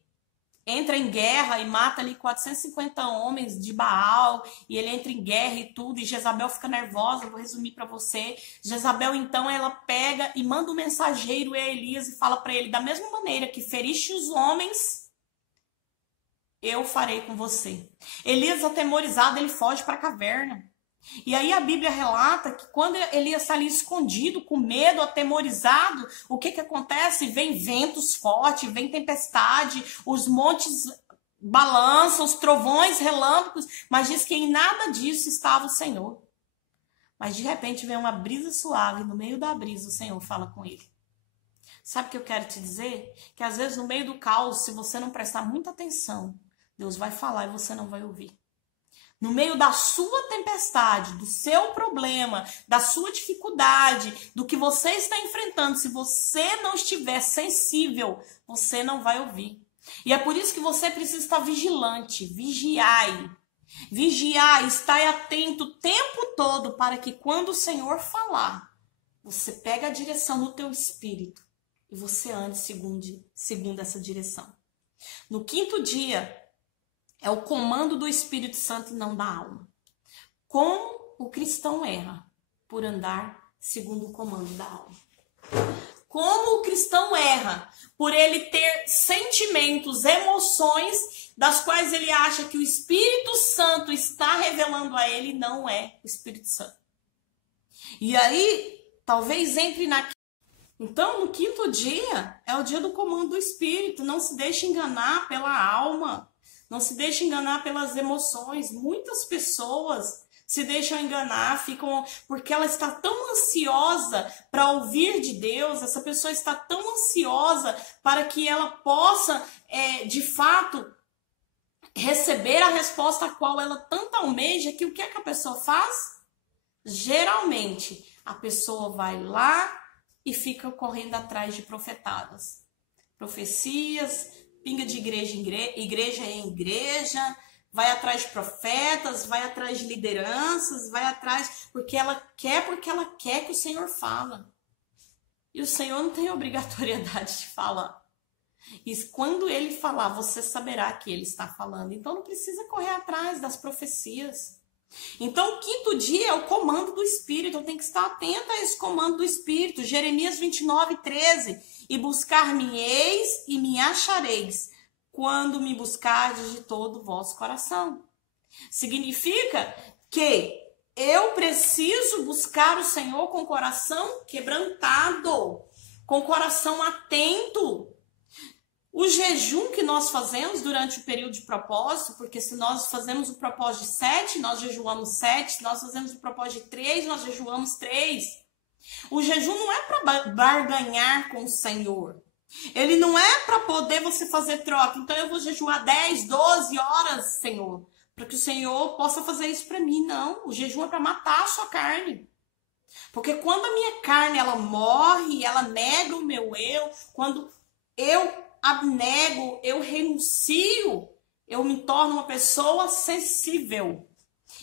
entra em guerra e mata ali 450 homens de Baal, e ele entra em guerra e tudo, e Jezabel fica nervosa, eu vou resumir para você. Jezabel, então, ela pega e manda um mensageiro a Elias e fala para ele, da mesma maneira que feriste os homens, eu farei com você. Elias, atemorizado, ele foge para a caverna. E aí a Bíblia relata que quando Elias está ali escondido, com medo, atemorizado, o que acontece? Vem ventos fortes, vem tempestade, os montes balançam, os trovões, relâmpagos, mas diz que em nada disso estava o Senhor. Mas de repente vem uma brisa suave, no meio da brisa o Senhor fala com ele. Sabe o que eu quero te dizer? Que às vezes no meio do caos, se você não prestar muita atenção, Deus vai falar e você não vai ouvir. No meio da sua tempestade, do seu problema, da sua dificuldade, do que você está enfrentando, se você não estiver sensível, você não vai ouvir. E é por isso que você precisa estar vigilante, vigiai. Vigiai, estai atento o tempo todo para que quando o Senhor falar, você pega a direção no teu espírito e você ande segundo essa direção. No 5º dia, é o comando do Espírito Santo e não da alma. Como o cristão erra? Por andar segundo o comando da alma. Como o cristão erra? Por ele ter sentimentos, emoções, das quais ele acha que o Espírito Santo está revelando a ele, não é o Espírito Santo. E aí, talvez entre na... Então, no 5º dia, é o dia do comando do Espírito. Não se deixe enganar pela alma. Não se deixe enganar pelas emoções. Muitas pessoas se deixam enganar, ficam porque ela está tão ansiosa para ouvir de Deus, essa pessoa está tão ansiosa para que ela possa, de fato, receber a resposta a qual ela tanto almeja, que o que é que a pessoa faz? Geralmente, a pessoa vai lá e fica correndo atrás de profetadas. Profecias, pinga de igreja em igreja, vai atrás de profetas, vai atrás de lideranças, vai atrás porque ela quer que o Senhor fala. E o Senhor não tem obrigatoriedade de falar. E quando Ele falar, você saberá que Ele está falando. Então não precisa correr atrás das profecias. Então o 5º dia é o comando do Espírito. Eu tenho que estar atenta a esse comando do Espírito. Jeremias 29:13. E buscar-me-eis e me achareis, quando me buscardes de todo o vosso coração. Significa que eu preciso buscar o Senhor com o coração quebrantado, com o coração atento. O jejum que nós fazemos durante o período de propósito, porque se nós fazemos o propósito de 7, nós jejuamos 7. Se nós fazemos o propósito de 3, nós jejuamos 3. O jejum não é para barganhar com o Senhor. Ele não é para poder você fazer troca. Então eu vou jejuar 10, 12 horas, Senhor, para que o Senhor possa fazer isso para mim. Não, o jejum é para matar a sua carne. Porque quando a minha carne ela morre, ela nega o meu eu, quando eu abnego, eu renuncio, eu me torno uma pessoa sensível.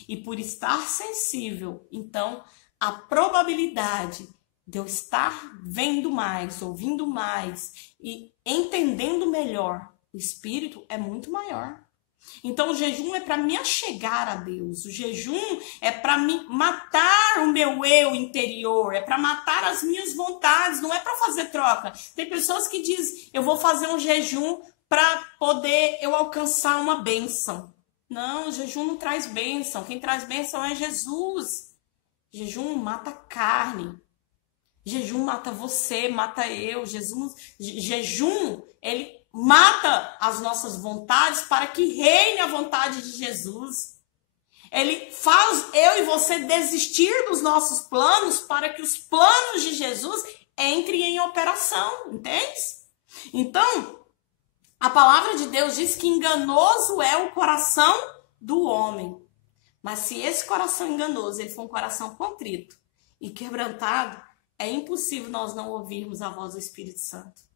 E por estar sensível, então a probabilidade de eu estar vendo mais, ouvindo mais e entendendo melhor o Espírito é muito maior. Então o jejum é para me achegar a Deus. O jejum é para me matar o meu eu interior, é para matar as minhas vontades, não é para fazer troca. Tem pessoas que dizem, eu vou fazer um jejum para poder eu alcançar uma bênção. Não, o jejum não traz bênção. Quem traz bênção é Jesus. Jejum mata a carne. Jejum mata você, mata eu. Jejum, ele mata as nossas vontades para que reine a vontade de Jesus. Ele faz eu e você desistir dos nossos planos para que os planos de Jesus entrem em operação, entende? Então, a palavra de Deus diz que enganoso é o coração do homem. Mas se esse coração enganoso ele for um coração contrito e quebrantado, é impossível nós não ouvirmos a voz do Espírito Santo.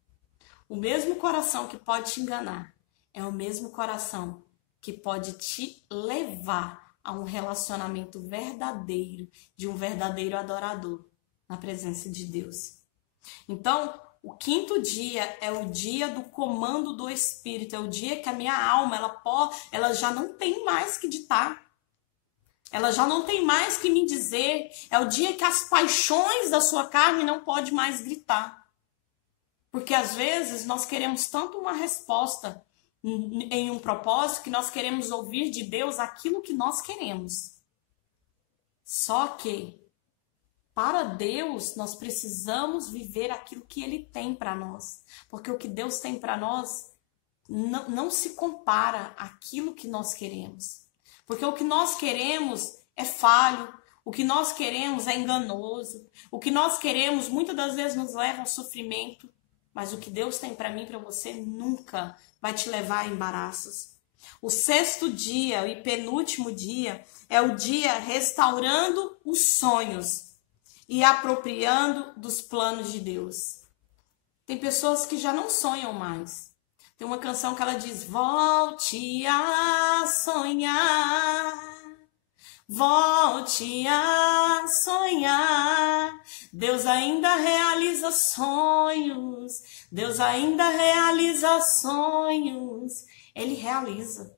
O mesmo coração que pode te enganar é o mesmo coração que pode te levar a um relacionamento verdadeiro, de um verdadeiro adorador na presença de Deus. Então, o 5º dia é o dia do comando do Espírito, é o dia que a minha alma ela já não tem mais que ditar. Ela já não tem mais que me dizer. É o dia que as paixões da sua carne não podem mais gritar. Porque às vezes nós queremos tanto uma resposta em um propósito que nós queremos ouvir de Deus aquilo que nós queremos. Só que para Deus nós precisamos viver aquilo que Ele tem para nós. Porque o que Deus tem para nós não se compara àquilo que nós queremos. Porque o que nós queremos é falho. O que nós queremos é enganoso. O que nós queremos muitas das vezes nos leva ao sofrimento. Mas o que Deus tem para mim e para você nunca vai te levar a embaraços. O 6º dia e penúltimo dia é o dia restaurando os sonhos e apropriando dos planos de Deus. Tem pessoas que já não sonham mais. Tem uma canção que ela diz, volte a sonhar. Volte a sonhar, Deus ainda realiza sonhos, Deus ainda realiza sonhos, Ele realiza.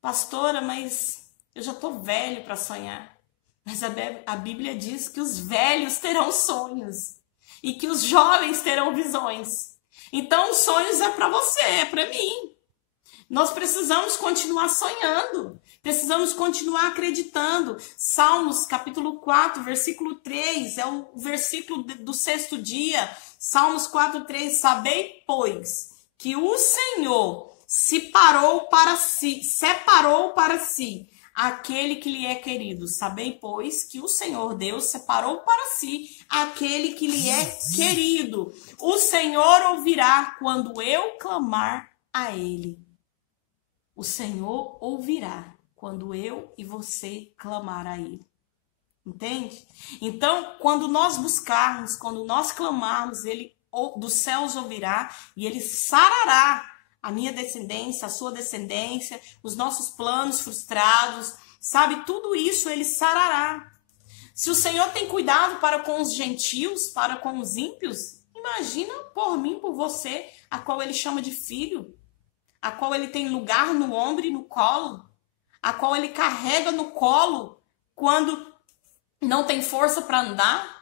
Pastora, mas eu já estou velho para sonhar. Mas a Bíblia diz que os velhos terão sonhos e que os jovens terão visões. Então, os sonhos é para você, é para mim. Nós precisamos continuar sonhando. Precisamos continuar acreditando. Salmos capítulo 4, versículo 3, é o versículo do 6º dia. Salmos 4, 3, sabei, pois, que o Senhor separou para si aquele que lhe é querido. Sabei, pois, que o Senhor Deus separou para si aquele que lhe é querido. O Senhor ouvirá quando eu clamar a Ele. O Senhor ouvirá quando eu e você clamar a Ele. Entende? Então, quando nós buscarmos, quando nós clamarmos, Ele dos céus ouvirá e Ele sarará a minha descendência, a sua descendência, os nossos planos frustrados, sabe? Tudo isso Ele sarará. Se o Senhor tem cuidado para com os gentios, para com os ímpios, imagina por mim, por você, a qual Ele chama de filho, a qual Ele tem lugar no ombro e no colo, a qual Ele carrega no colo quando não tem força para andar.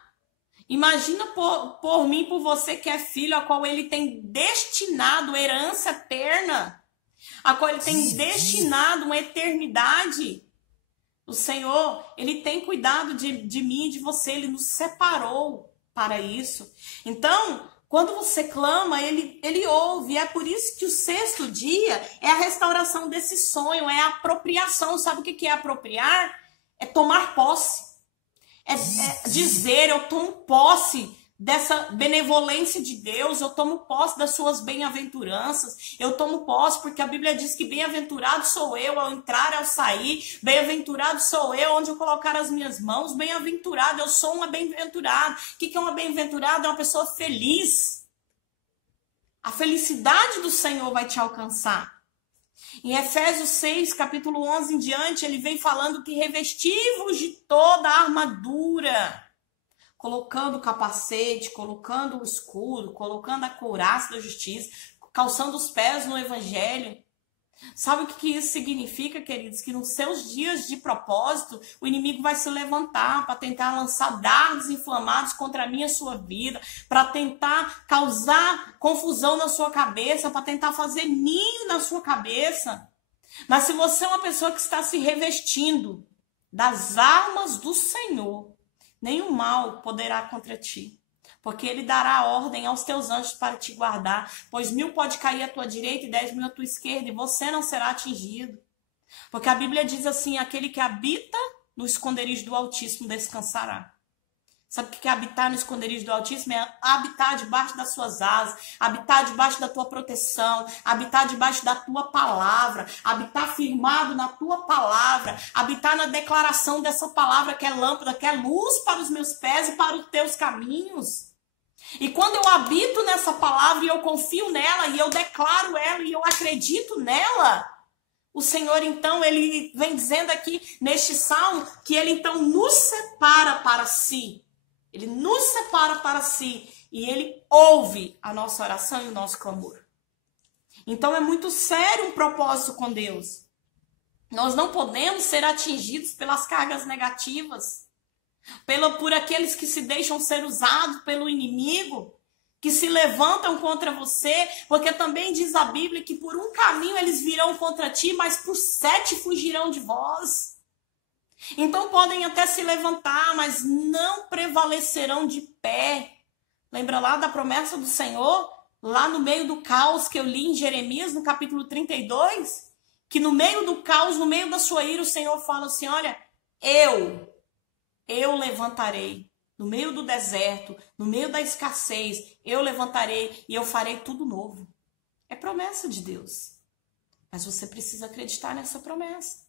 Imagina por mim, por você que é filho, a qual Ele tem destinado herança eterna, a qual Ele tem destinado uma eternidade. O Senhor, Ele tem cuidado de mim e de você, Ele nos separou para isso. Então, Quando você clama, ele ouve. É por isso que o sexto dia é a restauração desse sonho, é a apropriação. Sabe o que é apropriar? É tomar posse. É dizer, eu tomo posse dessa benevolência de Deus, eu tomo posse das suas bem-aventuranças, eu tomo posse porque a Bíblia diz que bem-aventurado sou eu ao entrar e ao sair, bem-aventurado sou eu onde eu colocar as minhas mãos, bem-aventurado, eu sou uma bem-aventurada. O que é uma bem-aventurada? É uma pessoa feliz. A felicidade do Senhor vai te alcançar. Em Efésios 6, capítulo 11 em diante, ele vem falando que revesti-vos de toda a armadura, colocando o capacete, colocando o escudo, colocando a couraça da justiça, calçando os pés no evangelho. Sabe o que isso significa, queridos? Que nos seus dias de propósito, o inimigo vai se levantar para tentar lançar dardos inflamados contra a minha e a sua vida, para tentar causar confusão na sua cabeça, para tentar fazer ninho na sua cabeça. Mas se você é uma pessoa que está se revestindo das armas do Senhor, nenhum mal poderá contra ti. Porque ele dará ordem aos teus anjos para te guardar, pois 1000 pode cair à tua direita e 10.000 à tua esquerda, e você não será atingido. Porque a Bíblia diz assim, aquele que habita no esconderijo do Altíssimo descansará. Sabe o que é habitar no esconderijo do Altíssimo? É habitar debaixo das suas asas, habitar debaixo da tua proteção, habitar debaixo da tua palavra, habitar firmado na tua palavra, habitar na declaração dessa palavra que é lâmpada, que é luz para os meus pés e para os teus caminhos. E quando eu habito nessa palavra e eu confio nela e eu declaro ela e eu acredito nela, o Senhor então, ele vem dizendo aqui neste salmo que ele então nos separa para si. Ele nos separa para si e ele ouve a nossa oração e o nosso clamor. Então é muito sério um propósito com Deus. Nós não podemos ser atingidos pelas cargas negativas. Por aqueles que se deixam ser usados pelo inimigo, que se levantam contra você, porque também diz a Bíblia que por um caminho eles virão contra ti, mas por 7 fugirão de vós. Então podem até se levantar, mas não prevalecerão de pé. Lembra lá da promessa do Senhor? Lá no meio do caos que eu li em Jeremias, no capítulo 32, que no meio do caos, no meio da sua ira, o Senhor fala assim, olha, eu levantarei, no meio do deserto, no meio da escassez, eu levantarei e eu farei tudo novo. É promessa de Deus. Mas você precisa acreditar nessa promessa.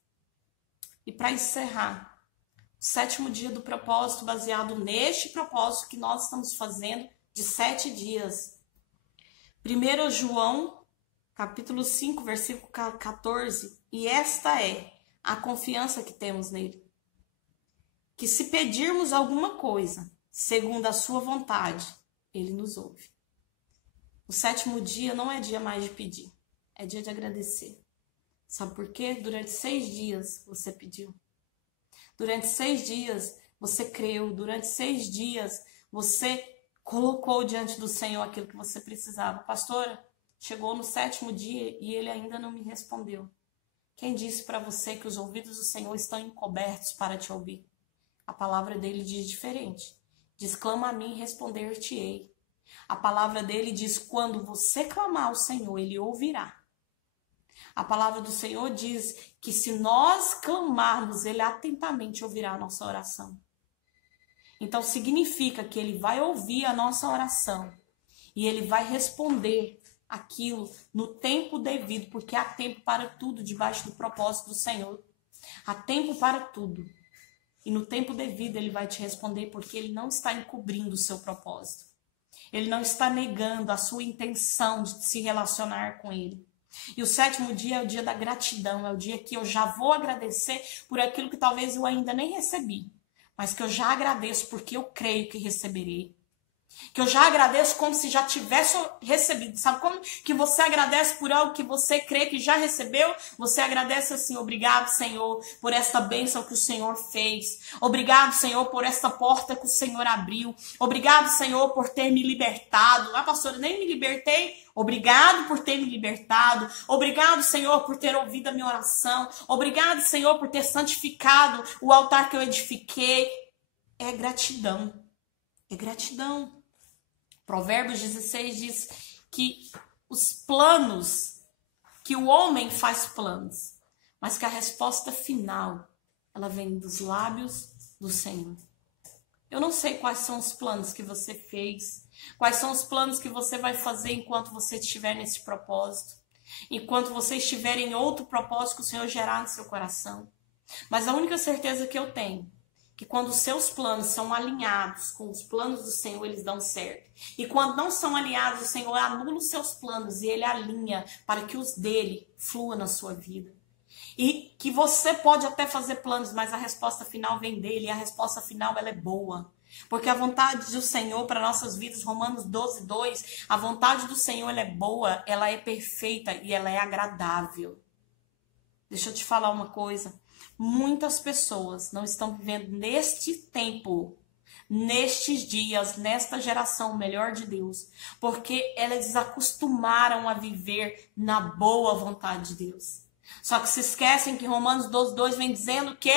E para encerrar, o 7º dia do propósito, baseado neste propósito que nós estamos fazendo de 7 dias. 1 João, capítulo 5, versículo 14. E esta é a confiança que temos nele. Que se pedirmos alguma coisa, segundo a sua vontade, ele nos ouve. O 7º dia não é dia mais de pedir, é dia de agradecer. Sabe por quê? Durante 6 dias você pediu. Durante 6 dias você creu. Durante 6 dias você colocou diante do Senhor aquilo que você precisava. Pastora, chegou no 7º dia e ele ainda não me respondeu. Quem disse para você que os ouvidos do Senhor estão encobertos para te ouvir? A palavra dele diz diferente. Diz, clama a mim e responder-te-ei. A palavra dele diz, quando você clamar ao Senhor, ele ouvirá. A palavra do Senhor diz que se nós clamarmos, ele atentamente ouvirá a nossa oração. Então significa que ele vai ouvir a nossa oração e ele vai responder aquilo no tempo devido, porque há tempo para tudo debaixo do propósito do Senhor. Há tempo para tudo. E no tempo devido ele vai te responder, porque ele não está encobrindo o seu propósito. Ele não está negando a sua intenção de se relacionar com ele. E o 7º dia é o dia da gratidão, é o dia que eu já vou agradecer por aquilo que talvez eu ainda nem recebi, mas que eu já agradeço porque eu creio que receberei. Que eu já agradeço como se já tivesse recebido. Sabe como que você agradece por algo que você crê que já recebeu? Você agradece assim, obrigado, Senhor, por esta bênção que o Senhor fez. Obrigado, Senhor, por esta porta que o Senhor abriu. Obrigado, Senhor, por ter me libertado. Ah, pastora, nem me libertei. Obrigado por ter me libertado. Obrigado, Senhor, por ter ouvido a minha oração. Obrigado, Senhor, por ter santificado o altar que eu edifiquei. É gratidão. É gratidão. Provérbios 16 diz que os planos, que o homem faz planos, mas que a resposta final, ela vem dos lábios do Senhor. Eu não sei quais são os planos que você fez, quais são os planos que você vai fazer enquanto você estiver nesse propósito, enquanto você estiver em outro propósito que o Senhor gerar no seu coração. Mas a única certeza que eu tenho, que quando os seus planos são alinhados com os planos do Senhor, eles dão certo. E quando não são alinhados, o Senhor anula os seus planos e Ele alinha para que os dele fluam na sua vida. E que você pode até fazer planos, mas a resposta final vem dele, e a resposta final ela é boa. Porque a vontade do Senhor para nossas vidas, Romanos 12:2, a vontade do Senhor ela é boa, ela é perfeita e ela é agradável. Deixa eu te falar uma coisa. Muitas pessoas não estão vivendo neste tempo, nestes dias, nesta geração, o melhor de Deus, porque elas acostumaram a viver na boa vontade de Deus. Só que se esquecem que Romanos 12:2 vem dizendo que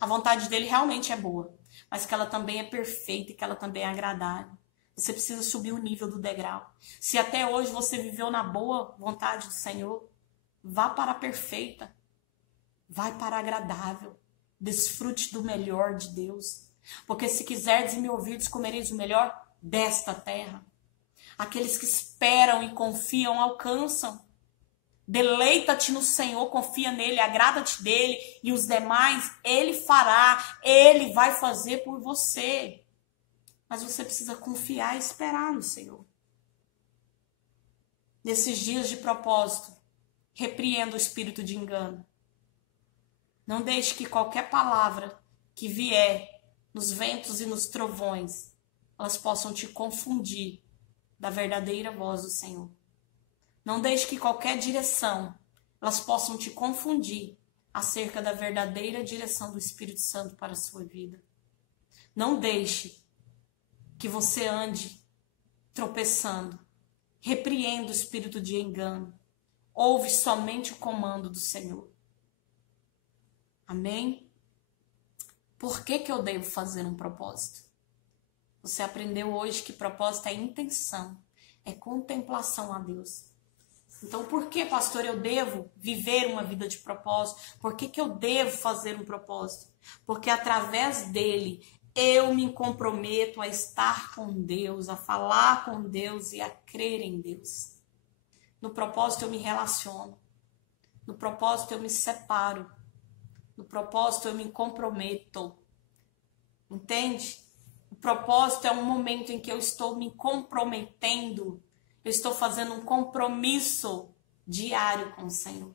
a vontade dele realmente é boa, mas que ela também é perfeita e que ela também é agradável. Você precisa subir o nível do degrau. Se até hoje você viveu na boa vontade do Senhor, vá para a perfeita. Vai para a agradável. Desfrute do melhor de Deus. Porque se quiserdes e me ouvirdes, comereis o melhor desta terra. Aqueles que esperam e confiam alcançam. Deleita-te no Senhor, confia nele, agrada-te dele, e os demais ele fará, ele vai fazer por você. Mas você precisa confiar e esperar no Senhor. Nesses dias de propósito, repreenda o espírito de engano. Não deixe que qualquer palavra que vier nos ventos e nos trovões, elas possam te confundir da verdadeira voz do Senhor. Não deixe que qualquer direção, elas possam te confundir acerca da verdadeira direção do Espírito Santo para a sua vida. Não deixe que você ande tropeçando. Repreenda o espírito de engano. Ouve somente o comando do Senhor. Amém? Por que eu devo fazer um propósito? Você aprendeu hoje que propósito é intenção, é contemplação a Deus. Então, por que, pastor, eu devo viver uma vida de propósito? Por que eu devo fazer um propósito? Porque através dele eu me comprometo a estar com Deus, a falar com Deus e a crer em Deus. No propósito eu me relaciono. No propósito eu me separo. No propósito eu me comprometo. Entende? O propósito é um momento em que eu estou me comprometendo. Eu estou fazendo um compromisso diário com o Senhor.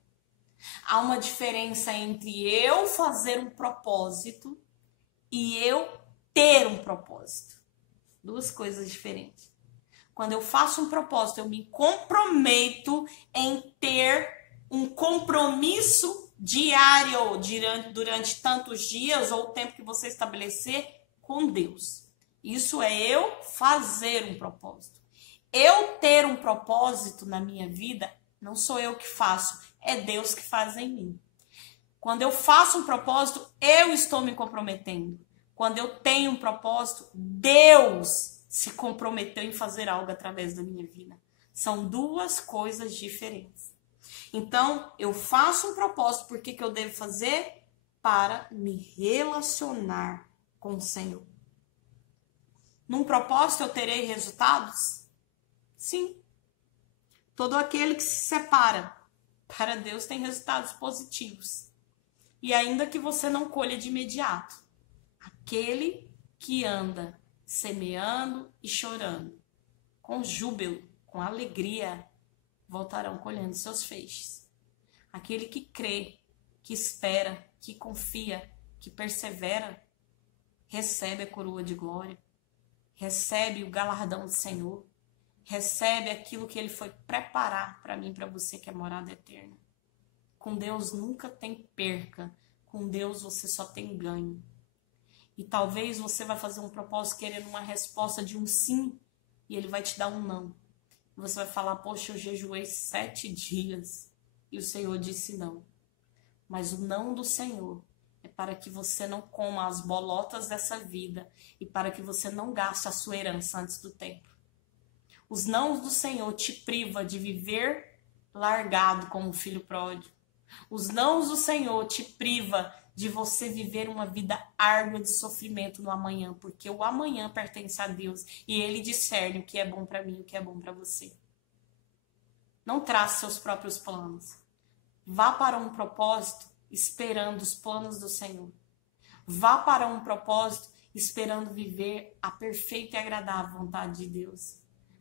Há uma diferença entre eu fazer um propósito e eu ter um propósito. Duas coisas diferentes. Quando eu faço um propósito, eu me comprometo em ter um compromisso diário durante tantos dias ou o tempo que você estabelecer com Deus. Isso é eu fazer um propósito. Eu ter um propósito na minha vida, não sou eu que faço, é Deus que faz em mim. Quando eu faço um propósito, eu estou me comprometendo. Quando eu tenho um propósito, Deus se comprometeu em fazer algo através da minha vida. São duas coisas diferentes. Então, eu faço um propósito, por que eu devo fazer? Para me relacionar com o Senhor. Num propósito eu terei resultados? Sim. Todo aquele que se separa para Deus tem resultados positivos. E ainda que você não colha de imediato, aquele que anda semeando e chorando, com júbilo, com alegria, voltarão colhendo seus feixes. Aquele que crê, que espera, que confia, que persevera, recebe a coroa de glória, recebe o galardão do Senhor, recebe aquilo que Ele foi preparar para mim, para você, que é morada eterna. Com Deus nunca tem perca, com Deus você só tem ganho. E talvez você vai fazer um propósito querendo uma resposta de um sim, e Ele vai te dar um não. Você vai falar, poxa, eu jejuei 7 dias, e o Senhor disse não. Mas o não do Senhor é para que você não coma as bolotas dessa vida, e para que você não gaste a sua herança antes do tempo. Os nãos do Senhor te priva de viver largado como um filho pródigo. Os nãos do Senhor te priva de você viver uma vida árdua de sofrimento no amanhã, porque o amanhã pertence a Deus e Ele discerne o que é bom para mim e o que é bom para você. Não trace seus próprios planos. Vá para um propósito esperando os planos do Senhor. Vá para um propósito esperando viver a perfeita e agradável vontade de Deus.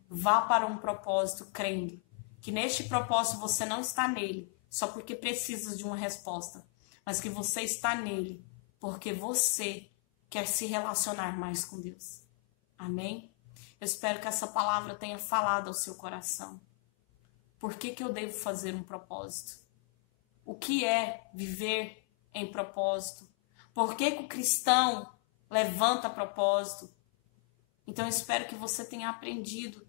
Vá para um propósito crendo que neste propósito você não está nele só porque precisa de uma resposta, mas que você está nele porque você quer se relacionar mais com Deus. Amém? Eu espero que essa palavra tenha falado ao seu coração. Por que eu devo fazer um propósito? O que é viver em propósito? Por que o cristão levanta propósito? Então eu espero que você tenha aprendido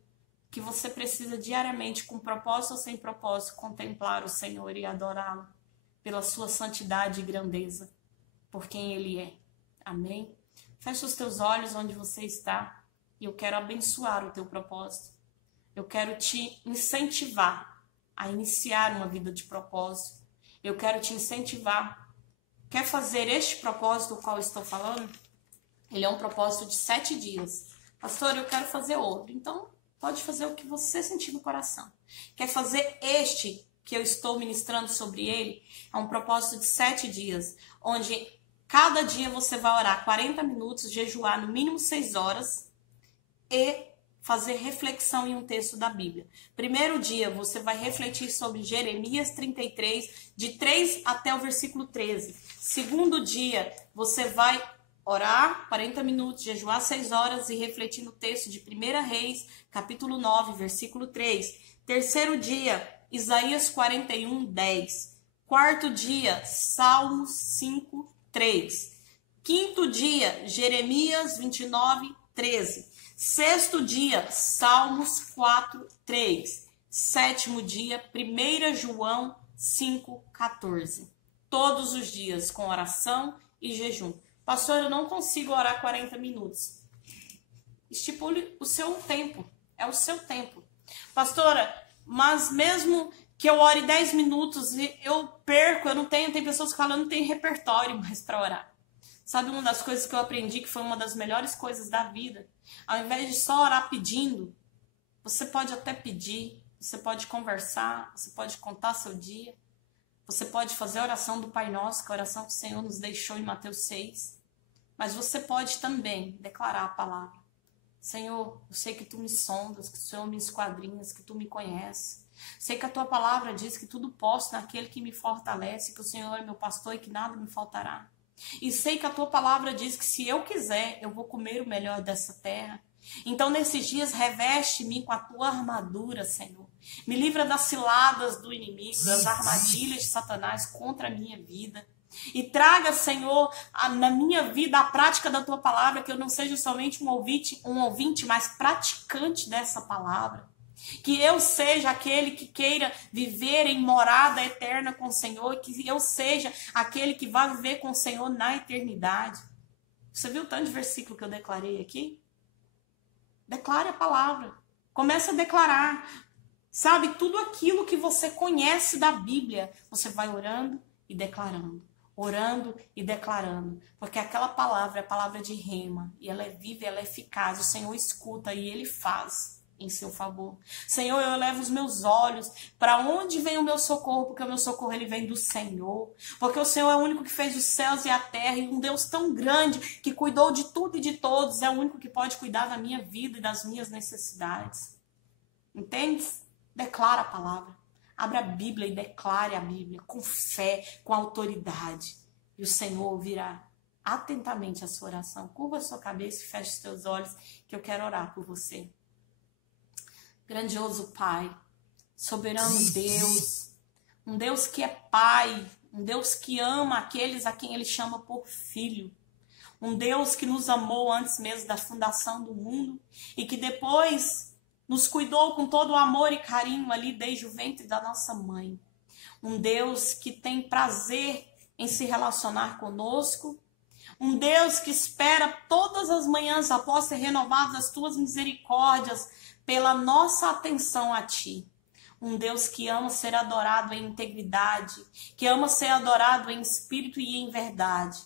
que você precisa diariamente, com propósito ou sem propósito, contemplar o Senhor e adorá-lo pela sua santidade e grandeza, por quem Ele é. Amém? Feche os teus olhos onde você está e eu quero abençoar o teu propósito. Eu quero te incentivar a iniciar uma vida de propósito. Eu quero te incentivar. Quer fazer este propósito do qual eu estou falando? Ele é um propósito de 7 dias. Pastor, eu quero fazer outro. Então, pode fazer o que você sentir no coração. Quer fazer este que eu estou ministrando sobre ele? É um propósito de 7 dias, onde cada dia você vai orar 40 minutos, jejuar no mínimo 6 horas e fazer reflexão em um texto da Bíblia. Primeiro dia, você vai refletir sobre Jeremias 33, de 3 até o versículo 13. Segundo dia, você vai orar 40 minutos, jejuar 6 horas e refletir no texto de 1 Reis, capítulo 9, versículo 3. Terceiro dia, Isaías 41, 10. Quarto dia, Salmos 5, 3. Quinto dia, Jeremias 29, 13. Sexto dia, Salmos 4, 3. Sétimo dia, 1 João 5, 14. Todos os dias com oração e jejum. Pastor, eu não consigo orar 40 minutos. Estipule o seu tempo. É o seu tempo. Pastora, mas mesmo que eu ore 10 minutos e eu perco, eu não tenho, tem pessoas que falam, eu não tenho repertório mais para orar. Sabe uma das coisas que eu aprendi, que foi uma das melhores coisas da vida? Ao invés de só orar pedindo, você pode até pedir, você pode conversar, você pode contar seu dia, você pode fazer a oração do Pai Nosso, que é a oração que o Senhor nos deixou em Mateus 6. Mas você pode também declarar a palavra. Senhor, eu sei que tu me sondas, que o Senhor me esquadrinhas, que tu me conheces. Sei que a tua palavra diz que tudo posso naquele que me fortalece, que o Senhor é meu pastor e que nada me faltará. E sei que a tua palavra diz que se eu quiser, eu vou comer o melhor dessa terra. Então, nesses dias, reveste-me com a tua armadura, Senhor. Me livra das ciladas do inimigo, das armadilhas de Satanás contra a minha vida. E traga, Senhor, na minha vida a prática da tua palavra, que eu não seja somente um ouvinte, mas praticante dessa palavra. Que eu seja aquele que queira viver em morada eterna com o Senhor, que eu seja aquele que vai viver com o Senhor na eternidade. Você viu o tanto de versículo que eu declarei aqui? Declare a palavra. Comece a declarar. Sabe, tudo aquilo que você conhece da Bíblia, você vai orando e declarando. Orando e declarando. Porque aquela palavra é a palavra de rema. E ela é viva, ela é eficaz. O Senhor escuta e Ele faz em seu favor. Senhor, eu elevo os meus olhos para onde vem o meu socorro, porque o meu socorro ele vem do Senhor, porque o Senhor é o único que fez os céus e a terra, e um Deus tão grande que cuidou de tudo e de todos, é o único que pode cuidar da minha vida e das minhas necessidades. Entende? Declara a palavra. Abra a Bíblia e declare a Bíblia com fé, com autoridade, e o Senhor ouvirá atentamente a sua oração. Curva a sua cabeça e feche os teus olhos, que eu quero orar por você. Grandioso Pai, soberano Deus, um Deus que é Pai, um Deus que ama aqueles a quem Ele chama por filho, um Deus que nos amou antes mesmo da fundação do mundo e que depois nos cuidou com todo o amor e carinho ali desde o ventre da nossa mãe. Um Deus que tem prazer em se relacionar conosco, Um Deus que espera todas as manhãs após ser renovadas as tuas misericórdias pela nossa atenção a ti. Um Deus que ama ser adorado em integridade, que ama ser adorado em espírito e em verdade.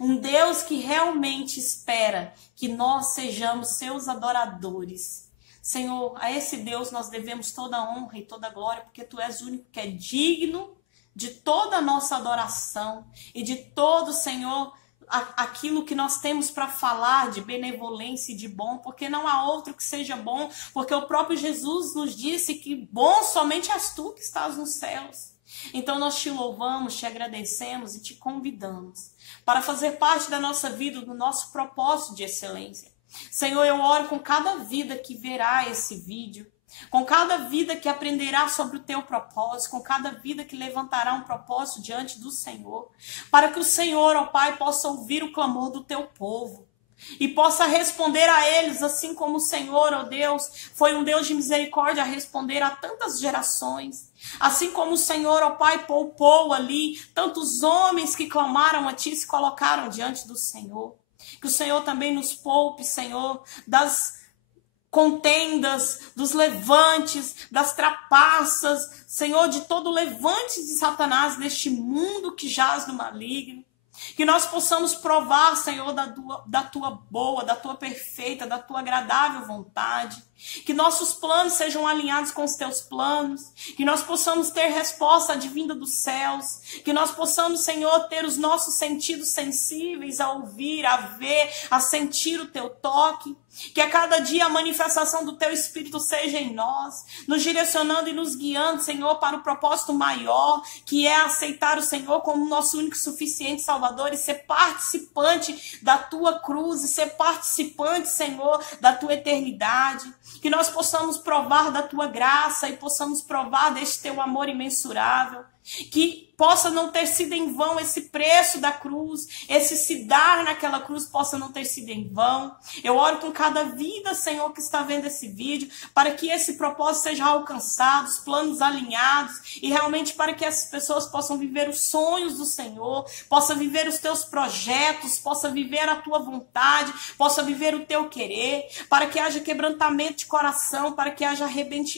Um Deus que realmente espera que nós sejamos seus adoradores. Senhor, a esse Deus nós devemos toda a honra e toda a glória, porque tu és o único que é digno de toda a nossa adoração e de todo, Senhor, aquilo que nós temos para falar de benevolência e de bom, porque não há outro que seja bom, porque o próprio Jesus nos disse que bom somente és tu que estás nos céus. Então nós te louvamos, te agradecemos e te convidamos para fazer parte da nossa vida, do nosso propósito de excelência. Senhor, eu oro com cada vida que verá esse vídeo, com cada vida que aprenderá sobre o teu propósito, com cada vida que levantará um propósito diante do Senhor, para que o Senhor, ó Pai, possa ouvir o clamor do teu povo e possa responder a eles, assim como o Senhor, ó Deus, foi um Deus de misericórdia a responder a tantas gerações. Assim como o Senhor, ó Pai, poupou ali tantos homens que clamaram a Ti e se colocaram diante do Senhor. Que o Senhor também nos poupe, Senhor, das contendas, dos levantes, das trapaças, Senhor, de todo levante de Satanás neste mundo que jaz no maligno. Que nós possamos provar, Senhor, da tua boa, da tua perfeita, da tua agradável vontade. Que nossos planos sejam alinhados com os teus planos. Que nós possamos ter resposta advinda dos céus. Que nós possamos, Senhor, ter os nossos sentidos sensíveis a ouvir, a ver, a sentir o teu toque. Que a cada dia a manifestação do teu Espírito seja em nós, nos direcionando e nos guiando, Senhor, para o propósito maior, que é aceitar o Senhor como nosso único e suficiente Salvador e ser participante da tua cruz, e ser participante, Senhor, da tua eternidade. Que nós possamos provar da tua graça e possamos provar deste teu amor imensurável. Que possa não ter sido em vão esse preço da cruz, esse se dar naquela cruz possa não ter sido em vão. Eu oro com cada vida, Senhor, que está vendo esse vídeo, para que esse propósito seja alcançado, os planos alinhados, e realmente para que essas pessoas possam viver os sonhos do Senhor, possam viver os teus projetos, possam viver a tua vontade, possam viver o teu querer, para que haja quebrantamento de coração, para que haja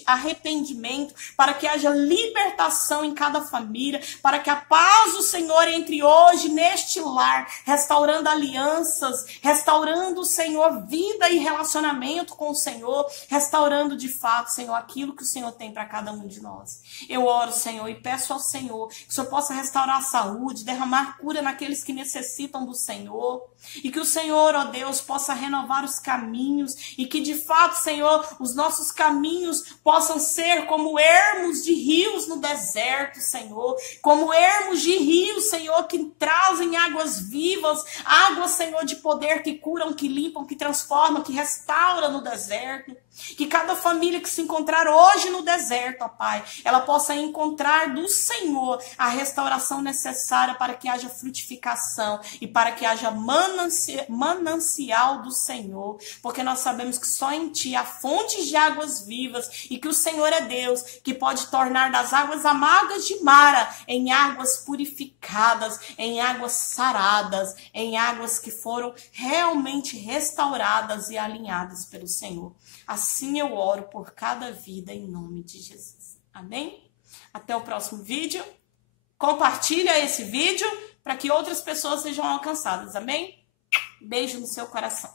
arrependimento, para que haja libertação em cada família, para que a paz do Senhor entre hoje neste lar, restaurando alianças, restaurando, Senhor, vida e relacionamento com o Senhor, restaurando de fato, Senhor, aquilo que o Senhor tem para cada um de nós. Eu oro, Senhor, e peço ao Senhor que o Senhor possa restaurar a saúde, derramar cura naqueles que necessitam do Senhor, e que o Senhor, ó Deus, possa renovar os caminhos, e que de fato, Senhor, os nossos caminhos possam ser como ermos de rios no deserto, Senhor, como ermos de rios, Senhor, que trazem águas vivas, águas, Senhor, de poder, que curam, que limpam, que transformam, que restauram no deserto. Que cada família que se encontrar hoje no deserto, ó Pai, ela possa encontrar do Senhor a restauração necessária para que haja frutificação e para que haja manancial do Senhor, porque nós sabemos que só em Ti há fontes de águas vivas e que o Senhor é Deus que pode tornar das águas amargas de Mara em águas purificadas, em águas saradas, em águas que foram realmente restauradas e alinhadas pelo Senhor. Assim eu oro por cada vida em nome de Jesus. Amém? Até o próximo vídeo. Compartilha esse vídeo para que outras pessoas sejam alcançadas. Amém? Beijo no seu coração.